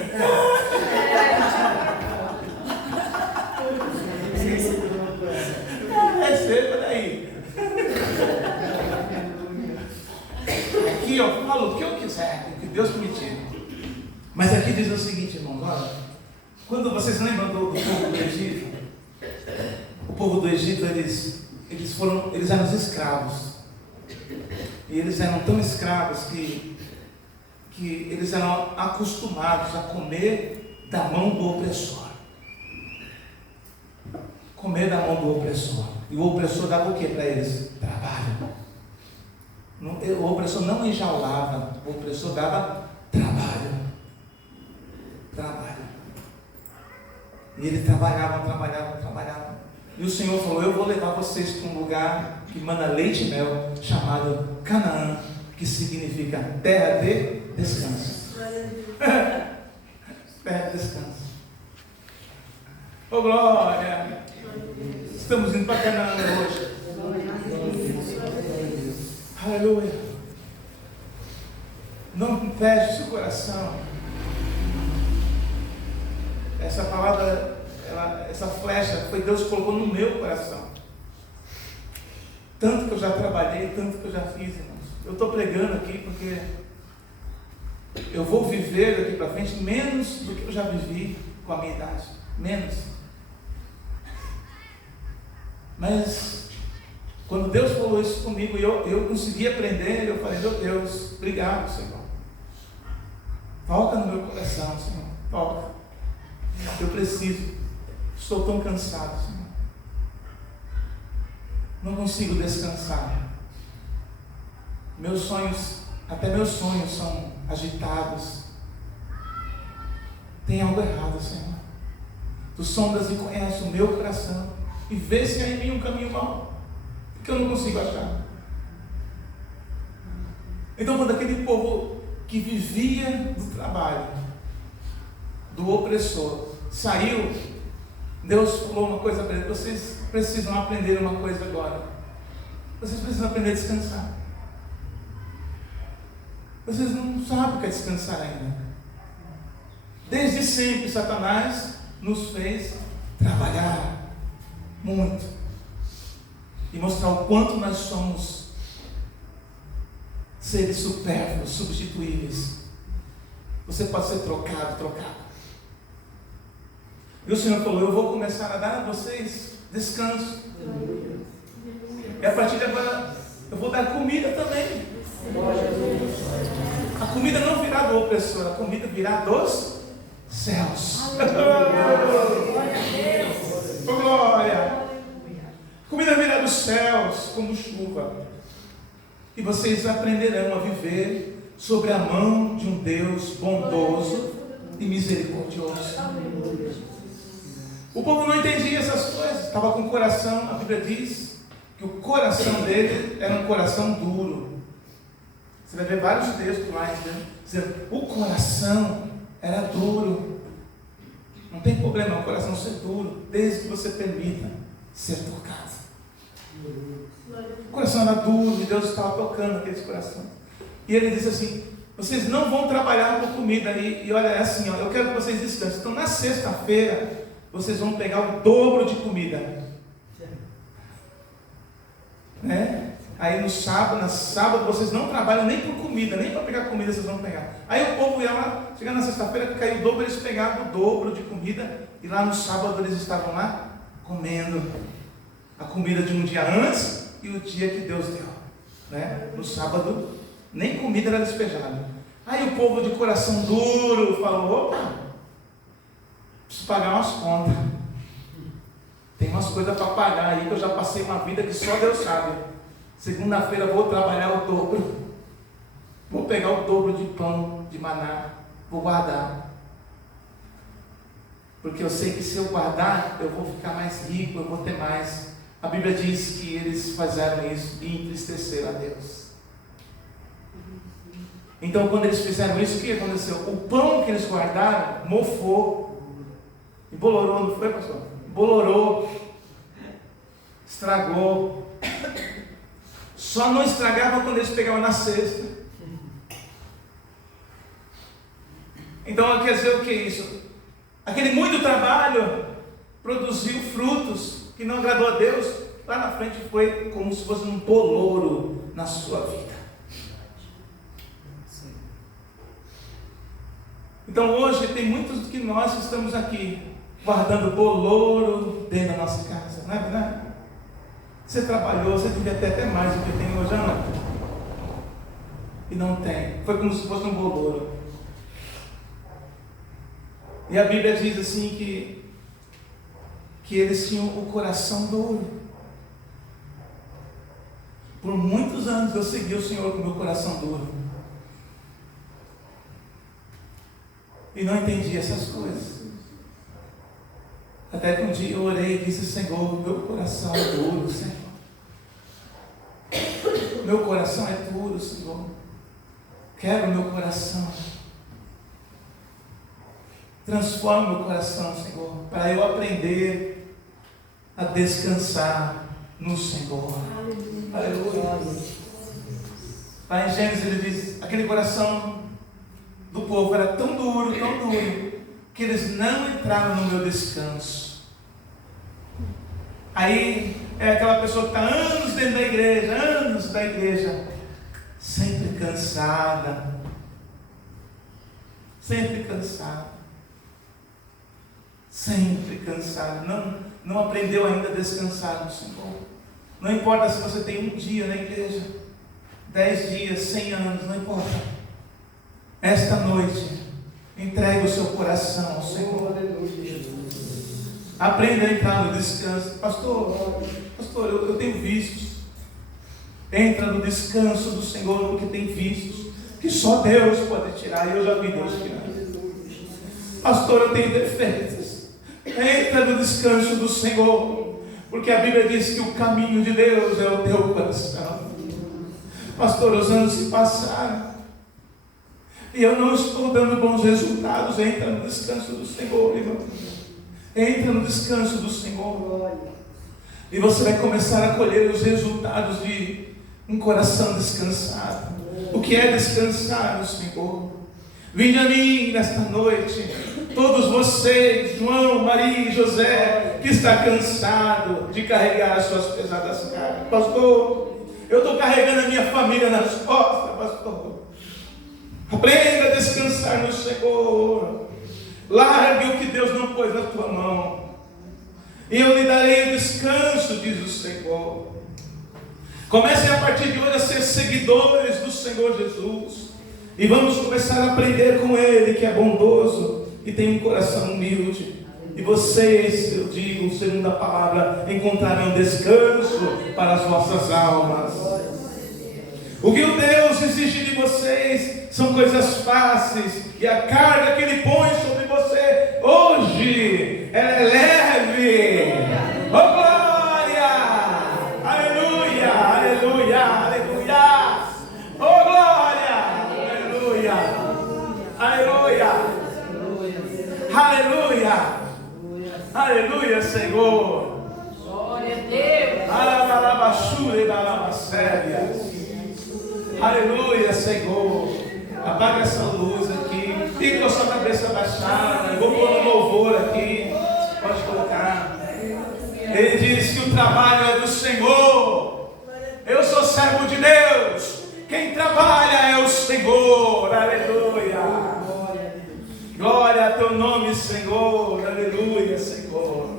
Receba daí. Aqui eu falo o que eu quiser, o que Deus permitir. Mas aqui diz o seguinte, irmãos, olha, quando vocês lembram do povo do Egito, o povo do Egito, eles eram os escravos. E eles eram tão escravos que eles eram acostumados a comer da mão do opressor. Comer da mão do opressor. E o opressor dava o que para eles? Trabalho. O opressor não enjaulava, o opressor dava trabalho. E eles trabalhavam. E o Senhor falou, eu vou levar vocês para um lugar que manda leite e mel, chamado Canaã, que significa terra de descanso. Terra de descanso. Oh glória! Estamos indo para Canaã hoje. Aleluia! Não feche seu coração. Essa palavra, essa flecha, foi Deus que colocou no meu coração. Tanto que eu já trabalhei, tanto que eu já fiz, irmãos. Eu estou pregando aqui porque eu vou viver daqui para frente menos do que eu já vivi com a minha idade. Menos. Mas quando Deus falou isso comigo e eu consegui aprender, eu falei, meu Deus, obrigado, Senhor. Toca no meu coração, Senhor. Toca. Eu preciso. Estou tão cansado, Senhor. Não consigo descansar. Meus sonhos, até meus sonhos são agitados. Tem algo errado, Senhor. Tu sondas e conheces o meu coração e vê se há em mim um caminho mau, porque eu não consigo achar. Então, quando aquele povo que vivia do trabalho, do opressor, saiu, Deus falou uma coisa para eles: vocês precisam aprender uma coisa agora. Vocês precisam aprender a descansar. Vocês não sabem o que é descansar ainda. Desde sempre Satanás nos fez trabalhar muito e mostrar o quanto nós somos seres supérfluos, substituíveis. Você pode ser trocado. E o Senhor falou: eu vou começar a dar a vocês descanso. E a partir de agora eu vou dar comida também. A comida não virá do opressor, a comida virá dos céus. Oh, glória! A comida virá dos céus como chuva. E vocês aprenderão a viver sobre a mão de um Deus bondoso e misericordioso. O povo não entendia essas coisas, estava com o coração, a Bíblia diz que o coração dele era um coração duro. Você vai ver vários textos lá dizendo, o coração era duro. Não tem problema o coração ser duro, desde que você permita ser tocado. O coração era duro e Deus estava tocando aqueles corações. E ele disse assim: vocês não vão trabalhar por comida. E olha, é assim, ó, eu quero que vocês descansem. Então na sexta-feira vocês vão pegar o dobro de comida, né? Aí no sábado vocês não trabalham nem por comida, nem para pegar comida vocês vão pegar. Aí o povo ia lá, chegar na sexta-feira, caiu o dobro, eles pegavam o dobro de comida, e lá no sábado eles estavam lá comendo a comida de um dia antes e o dia que Deus deu, né? No sábado nem comida era despejada. Aí o povo de coração duro falou: opa, preciso pagar umas contas, tem umas coisas para pagar aí, que eu já passei uma vida que só Deus sabe. Segunda-feira vou trabalhar o dobro, vou pegar o dobro de pão, de maná, vou guardar, porque eu sei que se eu guardar eu vou ficar mais rico, eu vou ter mais. A Bíblia diz que eles fizeram isso e entristeceram a Deus. Então quando eles fizeram isso, o que aconteceu? O pão que eles guardaram mofou, embolorou, não foi, pastor? Embolorou, estragou. Só não estragava quando eles pegavam na sexta. Então quer dizer o que é isso? Aquele muito trabalho produziu frutos que não agradou a Deus. Lá na frente foi como se fosse um bolouro na sua vida. Então hoje tem muitos que nós estamos aqui guardando bolouro dentro da nossa casa, não é verdade? Você trabalhou, você devia ter até mais do que tem hoje, não? E não tem. Foi como se fosse um bolouro. E a Bíblia diz assim que eles tinham o coração duro. Por muitos anos eu segui o Senhor com o meu coração duro. E não entendi essas coisas. Até que um dia eu orei e disse: Senhor, meu coração é duro, Senhor. Meu coração é duro, Senhor. Quebra o meu coração. Transforma o meu coração, Senhor, para eu aprender a descansar no Senhor. Aleluia. Lá em Gênesis ele diz: aquele coração do povo era tão duro, que eles não entraram no meu descanso. Aí é aquela pessoa que está anos dentro da igreja, sempre cansada, não aprendeu ainda a descansar no Senhor. Não importa se você tem um dia na igreja, 10 dias, 100 anos, não importa. Esta noite, entregue o seu coração ao Senhor. Aprenda a entrar no descanso. Pastor, eu tenho vistos. Entra no descanso do Senhor, porque tem vistos que só Deus pode tirar, e eu já vi Deus tirar. Pastor, eu tenho defeitos. Entra no descanso do Senhor, porque a Bíblia diz que o caminho de Deus é o teu coração. Pastor, os anos se passaram e eu não estou dando bons resultados. Entra no descanso do Senhor, irmão. Entra no descanso do Senhor, e você vai começar a colher os resultados de um coração descansado. O que é descansar no Senhor? Vinde a mim nesta noite, Todos vocês, João, Maria e José, que está cansado de carregar as suas pesadas cargas. Pastor, eu estou carregando a minha família nas costas, pastor. Aprenda a descansar no Senhor. Largue o que Deus não pôs na tua mão, e eu lhe darei o descanso, diz o Senhor. Comecem a partir de hoje a ser seguidores do Senhor Jesus, e vamos começar a aprender com Ele, que é bondoso e tem um coração humilde. E vocês, eu digo, segundo a palavra, encontrarão descanso para as vossas almas. O que o Deus exige de vocês são coisas fáceis, e a carga que Ele põe sobre você hoje, ela é leve. Oh glória! Aleluia! Aleluia! Aleluia! Oh glória! Aleluia! Aleluia! Aleluia! Aleluia, Senhor! Glória a Deus! Alabalabaxure, balabacéria. Aleluia, Senhor. Apaga essa luz aqui. Fica com a sua cabeça baixada. Eu vou pôr um louvor aqui. Pode colocar. Ele diz que o trabalho é do Senhor. Eu sou servo de Deus. Quem trabalha é o Senhor. Aleluia. Glória a teu nome, Senhor. Aleluia, Senhor.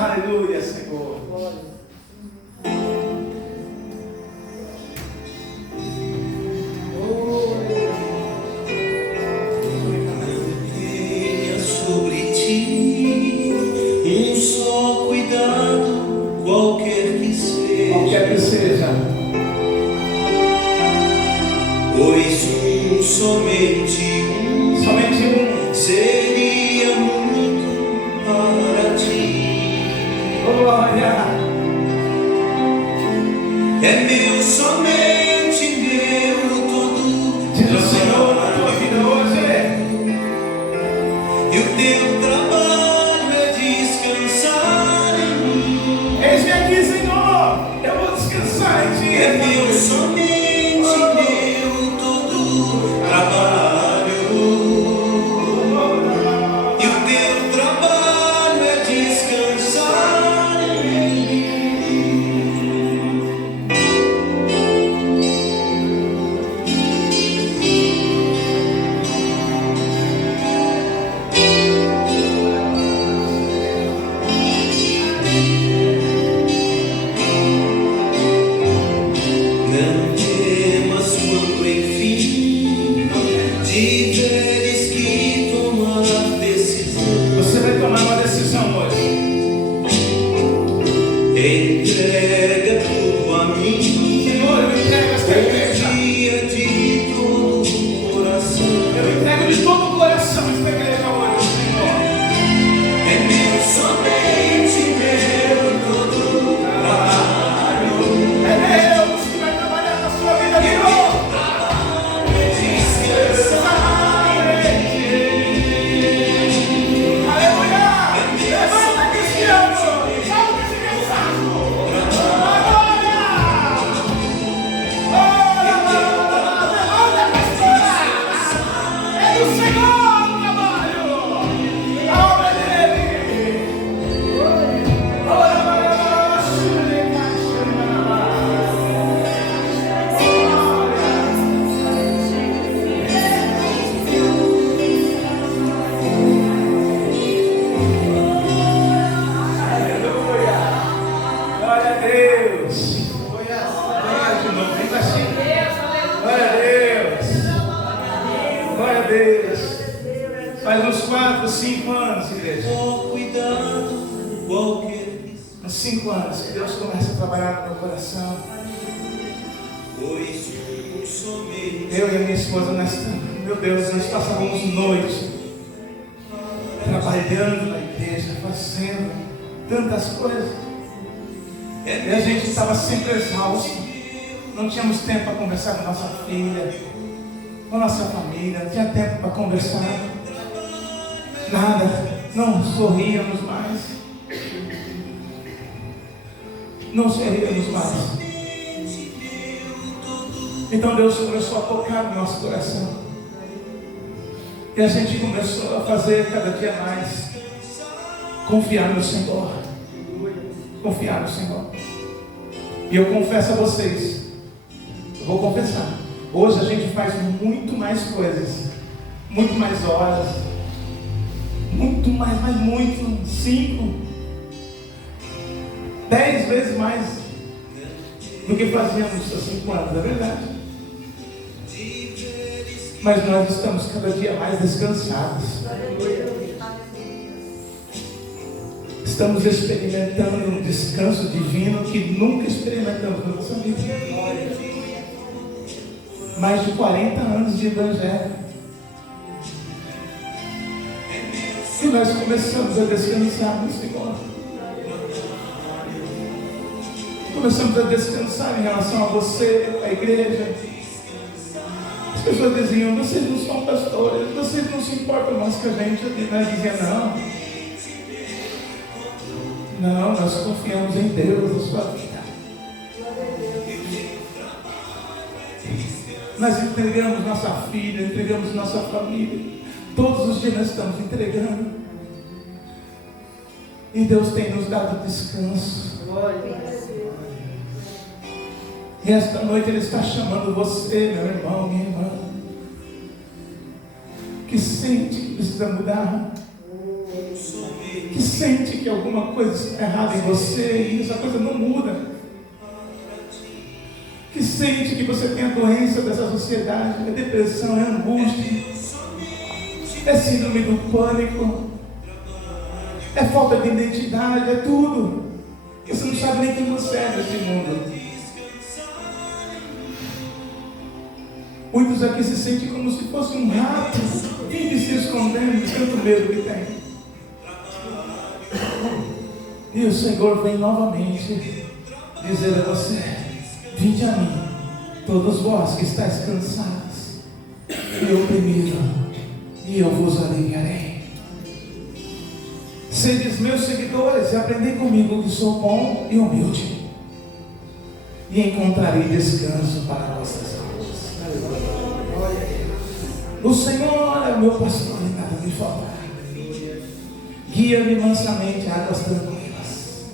Aleluia, Senhor. Sobre ti um só cuidado, qualquer que seja, pois somente um seria muito para ti. Glória. É meu, somente meu, todo. Diz o Senhor na tua vida hoje. E o teu trabalho é descansar em mim. Eis-me aqui, Senhor. Eu vou descansar em ti. É meu, somente meu, todo trabalho. E o teu trabalho é descansar em mim. Não temas quando enfim tiveres que tomar decisão. Você vai tomar uma decisão hoje. Entrega tudo a mim. Senhor, eu entrego esta igreja. Confia de todo o coração. Eu entrego de todo o coração esta igreja hoje, Senhor. É meu, somente meu, todo trabalho. É Deus que vai trabalhar na sua vida de novo. Aleluia! Levanta, cristiano! Salve esse cansaço! Glória! Levanta, pastora! É do Senhor o trabalho! A obra dele! Glória a Deus! Glória de novo, vem pra cima. Glória a Deus! Glória a Deus! Faz uns 4, 5 anos, igreja. Com cuidado, qualquer que seja. Uns 5 anos que Deus começa a trabalhar no meu coração. Pois somente Eu e a minha esposa, meu Deus, nós passávamos noite trabalhando na igreja, fazendo tantas coisas. E a gente estava sempre exausto. Não tínhamos tempo para conversar com nossa filha, com nossa família, não tinha tempo para conversar. Nada, não sorríamos mais. Não sorríamos mais. Então Deus começou a tocar no nosso coração. E a gente começou a fazer cada dia mais. Confiar no Senhor. Confiar no Senhor. E eu confesso a vocês, eu vou confessar, hoje a gente faz muito mais coisas, muito mais horas, muito mais, mas muito, 5, 10 vezes mais do que fazíamos há 5 anos, é verdade. Mas nós estamos cada dia mais descansados. Estamos experimentando um descanso divino que nunca experimentamos na nossa vida. Mais de 40 anos de evangelho. E nós começamos a descansar no Senhor. Começamos a descansar em relação a você, a igreja. As pessoas diziam, vocês não são pastores, vocês não se importam mais com a gente. E nós dizíamos, não, nós confiamos em Deus, na sua vida. Nós entregamos nossa filha, entregamos nossa família. Todos os dias nós estamos entregando. E Deus tem nos dado descanso. E esta noite Ele está chamando você, meu irmão, minha irmã, que sente que precisa mudar, que sente que alguma coisa está errada em você e essa coisa não muda, que sente que você tem a doença dessa sociedade, é depressão, é angústia, é síndrome do pânico, é falta de identidade, é tudo. Você não sabe nem quem você é nesse mundo. Muitos aqui se sentem como se fosse um rato, vive se escondendo de tanto medo que tem. E o Senhor vem novamente dizer a você: vinde a mim, todos vós que estáis cansados e oprimidos, e eu vos aliviarei. Sedes meus seguidores e aprendei comigo, que sou bom e humilde, e encontrarei descanso para vossas almas. O Senhor é o meu pastor e nada me faltará. Guia-me mansamente a águas tranquilas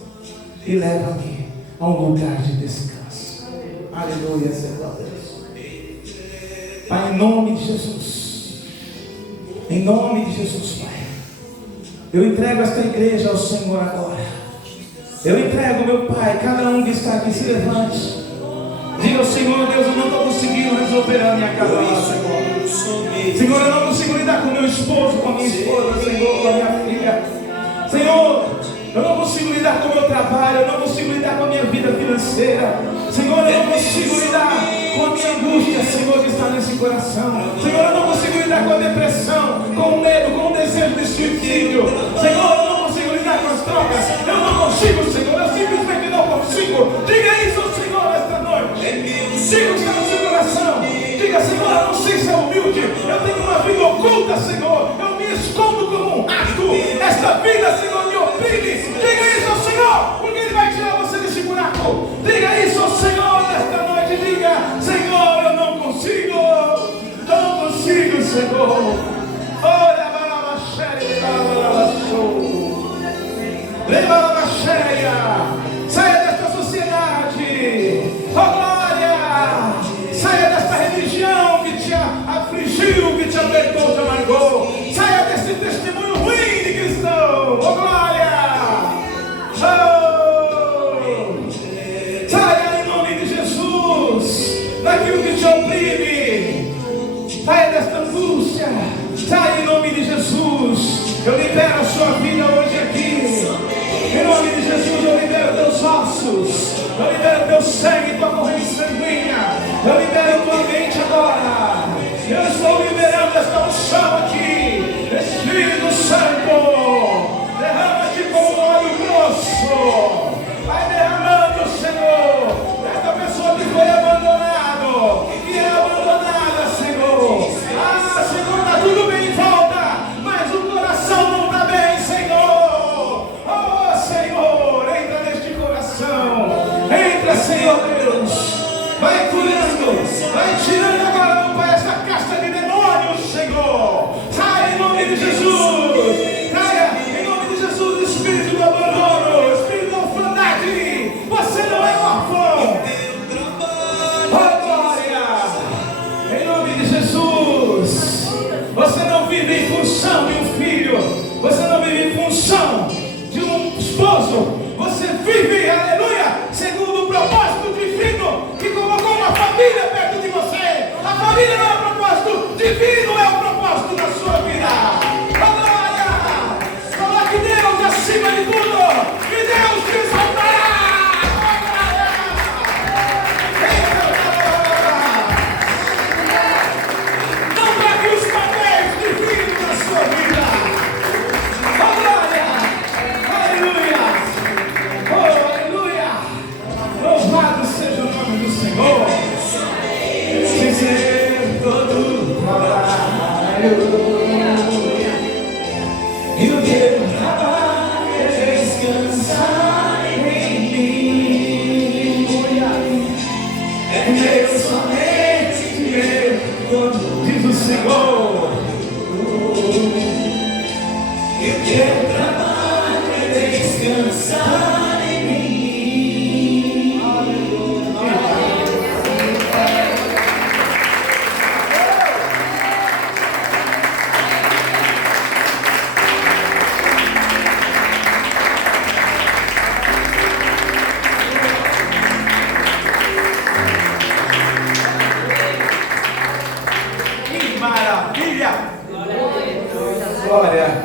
e leva-me a um lugar de descanso. Aleluia, Senhor Deus. Pai, em nome de Jesus, em nome de Jesus, Pai, eu entrego esta igreja ao Senhor agora. Eu entrego, meu Pai, cada um que está aqui, se levante. Diga ao Senhor, Deus, eu não estou conseguindo resolver a minha casa, Senhor. Senhor, eu não consigo lidar com meu esposo, com a minha esposa, Senhor, com a minha filha. Senhor, eu não consigo lidar com o meu trabalho, eu não consigo lidar com a minha vida financeira. Senhor, eu não consigo lidar com a minha angústia, Senhor, que está nesse coração. Senhor, eu não consigo lidar com a depressão, com o medo, com o desejo de suicídio. Senhor, eu não consigo lidar com as drogas. Eu não consigo, Senhor, eu simplesmente não consigo. Diga isso ao Senhor esta noite. Diga o que está no seu coração. Diga, Senhor, eu não sei se é humilde. Eu tenho uma vida oculta, Senhor. Eu me escondo como um rato. Esta vida, Senhor, me oprime. Diga isso ao Senhor, porque Ele vai tirar você desse buraco. Diga isso ao Senhor nesta noite. Diga, Senhor, eu não consigo. Eu não consigo, Senhor. Olha, leva a cheia. Saia desta sociedade. Oh, glória. Saia desta religião que te afligiu, que te apertou, te amargou. Saia desse testemunho ruim de cristão. Oh, glória. Oh. Saia em nome de Jesus daquilo que te oprime. Saia desta angústia. Saia em nome de Jesus. Eu libero a sua vida hoje aqui. Em nome de Jesus, eu libero teus ossos. Eu libero teu sangue, tua corrente sanguínea. Eu libero tua mente agora. Eu estou liberando esta unção aqui. Espírito Santo, derrama-te como óleo grosso. Vai derramando, Senhor. Esta pessoa que foi abandonada, que é abandonada, Senhor. Ah, Senhor, está tudo bem em volta, mas o coração não está bem, Senhor. Oh, Senhor, entra neste coração. Entra, Senhor Deus. Vai curando, vai tirando agora, Pai, essa casta de demônios, Senhor. Sai glória.